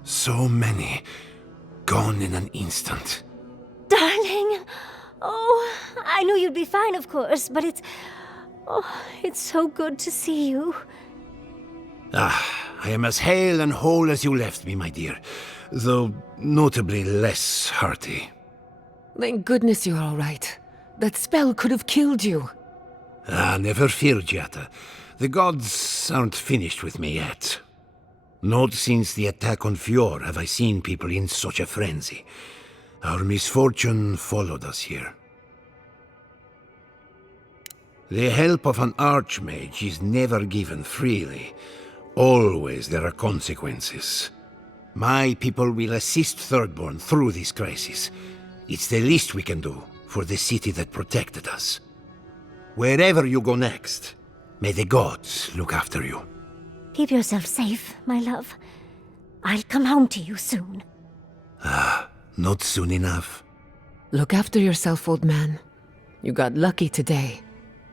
So many gone in an instant. Darling! Oh, I knew you'd be fine, of course, but it's... Oh, it's so good to see you. I am as hale and whole as you left me, my dear, though notably less hearty. Thank goodness you're all right. That spell could have killed you. Never fear, Giata. The gods aren't finished with me yet. Not since the attack on Fjord have I seen people in such a frenzy. Our misfortune followed us here. The help of an archmage is never given freely. Always there are consequences. My people will assist Thirdborn through this crisis. It's the least we can do for the city that protected us. Wherever you go next, may the gods look after you. Keep yourself safe, my love. I'll come home to you soon. Not soon enough. Look after yourself, old man. You got lucky today,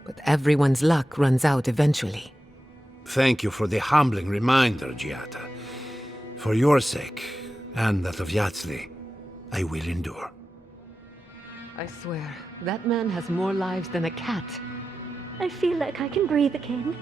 but everyone's luck runs out eventually. Thank you for the humbling reminder, Giata. For your sake, and that of Yatsli, I will endure. I swear, that man has more lives than a cat. I feel like I can breathe again.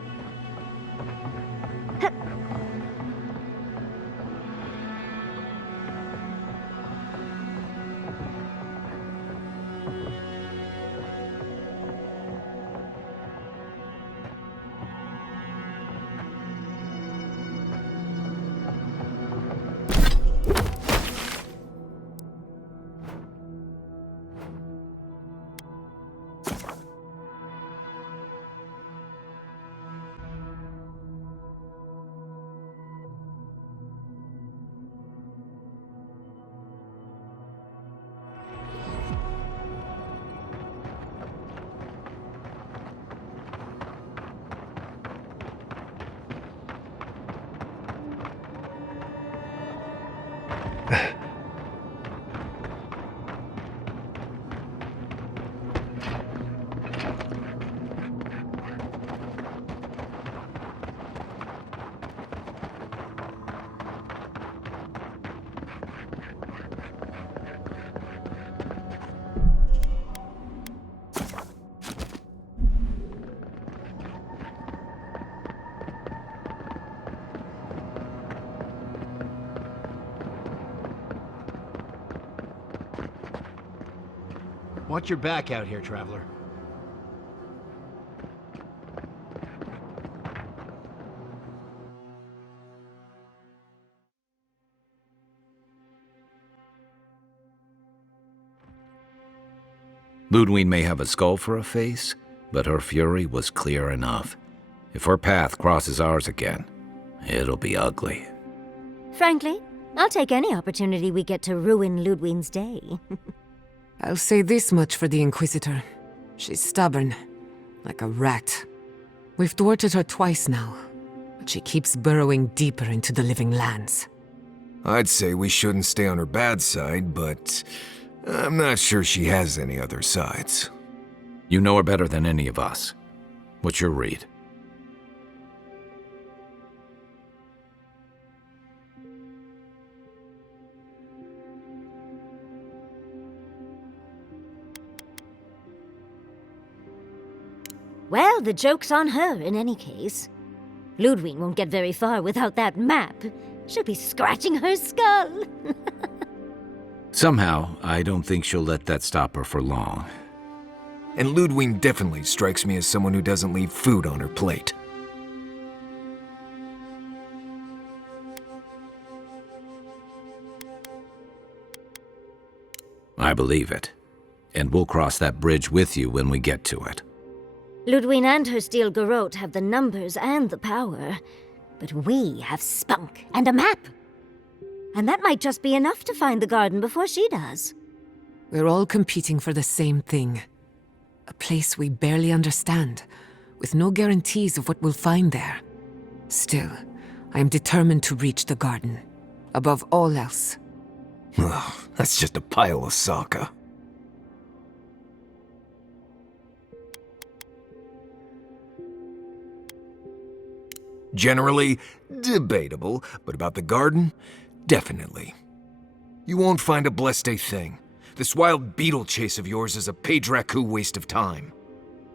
Watch your back out here, traveler. Ludwig may have a skull for a face, but her fury was clear enough. If her path crosses ours again, it'll be ugly. Frankly, I'll take any opportunity we get to ruin Ludwig's day. I'll say this much for the Inquisitor. She's stubborn, like a rat. We've thwarted her twice now, but she keeps burrowing deeper into the living lands. I'd say we shouldn't stay on her bad side, but I'm not sure she has any other sides. You know her better than any of us. What's your read? Well, the joke's on her in any case. Ludwig won't get very far without that map. She'll be scratching her skull. Somehow, I don't think she'll let that stop her for long. And Ludwig definitely strikes me as someone who doesn't leave food on her plate. I believe it. And we'll cross that bridge with you when we get to it. Ludwig and her steel garrote have the numbers and the power, but we have spunk and a map. And that might just be enough to find the garden before she does. We're all competing for the same thing. A place we barely understand, with no guarantees of what we'll find there. Still, I am determined to reach the garden, above all else. Ugh, that's just a pile of Sokka. Generally, debatable, but about the garden, definitely. You won't find a Bleste thing. This wild beetle chase of yours is a Page-Raku waste of time.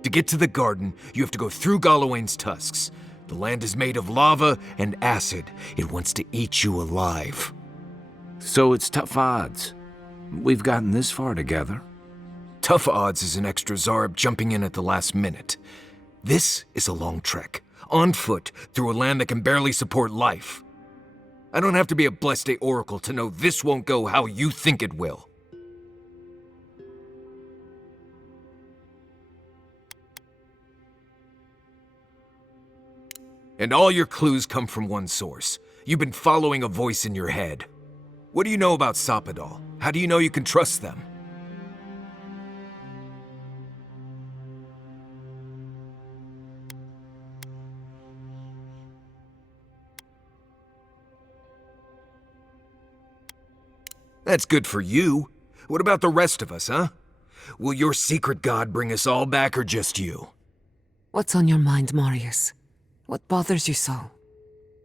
To get to the garden, you have to go through Galawain's tusks. The land is made of lava and acid. It wants to eat you alive. So it's tough odds. We've gotten this far together. Tough odds is an extra Zarb jumping in at the last minute. This is a long trek, on foot, through a land that can barely support life. I don't have to be a Bleste oracle to know this won't go how you think it will. And all your clues come from one source. You've been following a voice in your head. What do you know about Soppadal? How do you know you can trust them? That's good for you. What about the rest of us, huh? Will your secret god bring us all back or just you? What's on your mind, Marius? What bothers you so?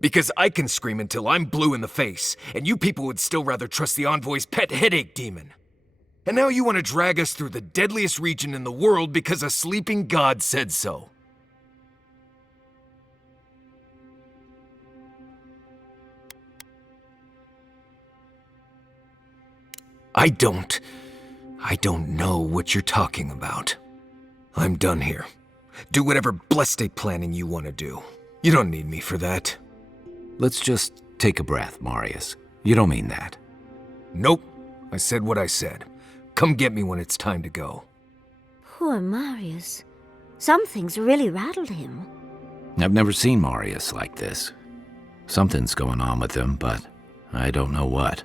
Because I can scream until I'm blue in the face, and you people would still rather trust the Envoy's pet headache demon. And now you want to drag us through the deadliest region in the world because a sleeping god said so. I don't know what you're talking about. I'm done here. Do whatever Bleste planning you want to do. You don't need me for that. Let's just take a breath, Marius. You don't mean that. Nope. I said what I said. Come get me when it's time to go. Poor Marius. Something's really rattled him. I've never seen Marius like this. Something's going on with him, but I don't know what.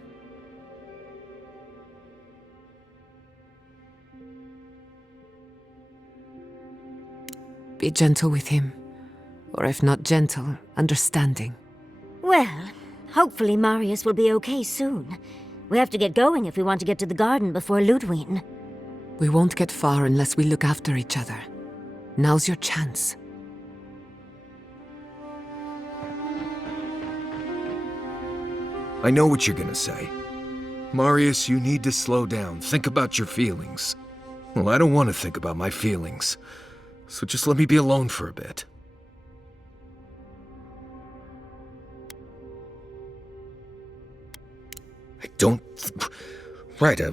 Be gentle with him. Or if not gentle, understanding. Well, hopefully Marius will be okay soon. We have to get going if we want to get to the garden before Ludwig. We won't get far unless we look after each other. Now's your chance. I know what you're gonna say. Marius, you need to slow down. Think about your feelings. Well, I don't want to think about my feelings. So just let me be alone for a bit. I don't... Right, I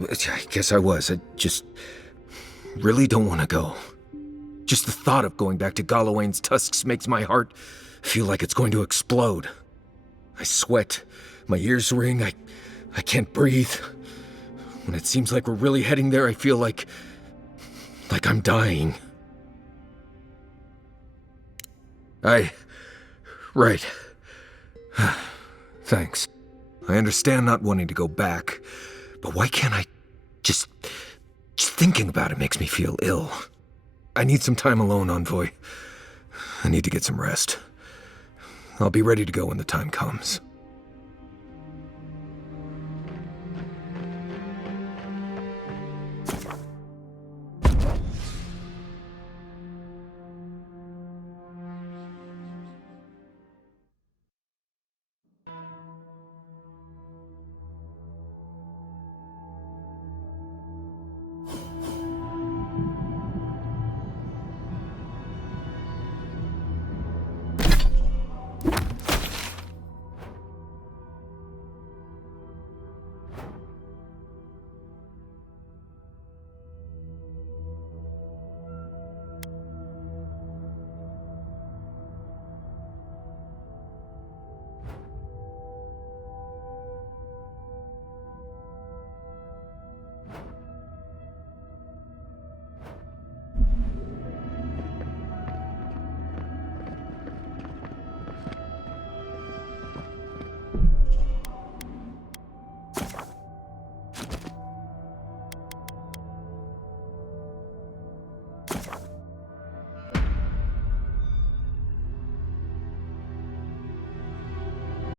guess I was. really don't want to go. Just the thought of going back to Galawain's tusks makes my heart feel like it's going to explode. I sweat, my ears ring, I can't breathe. When it seems like we're really heading there, I feel like I'm dying. Right. Thanks. I understand not wanting to go back, but why can't I just thinking about it makes me feel ill. I need some time alone, Envoy. I need to get some rest. I'll be ready to go when the time comes.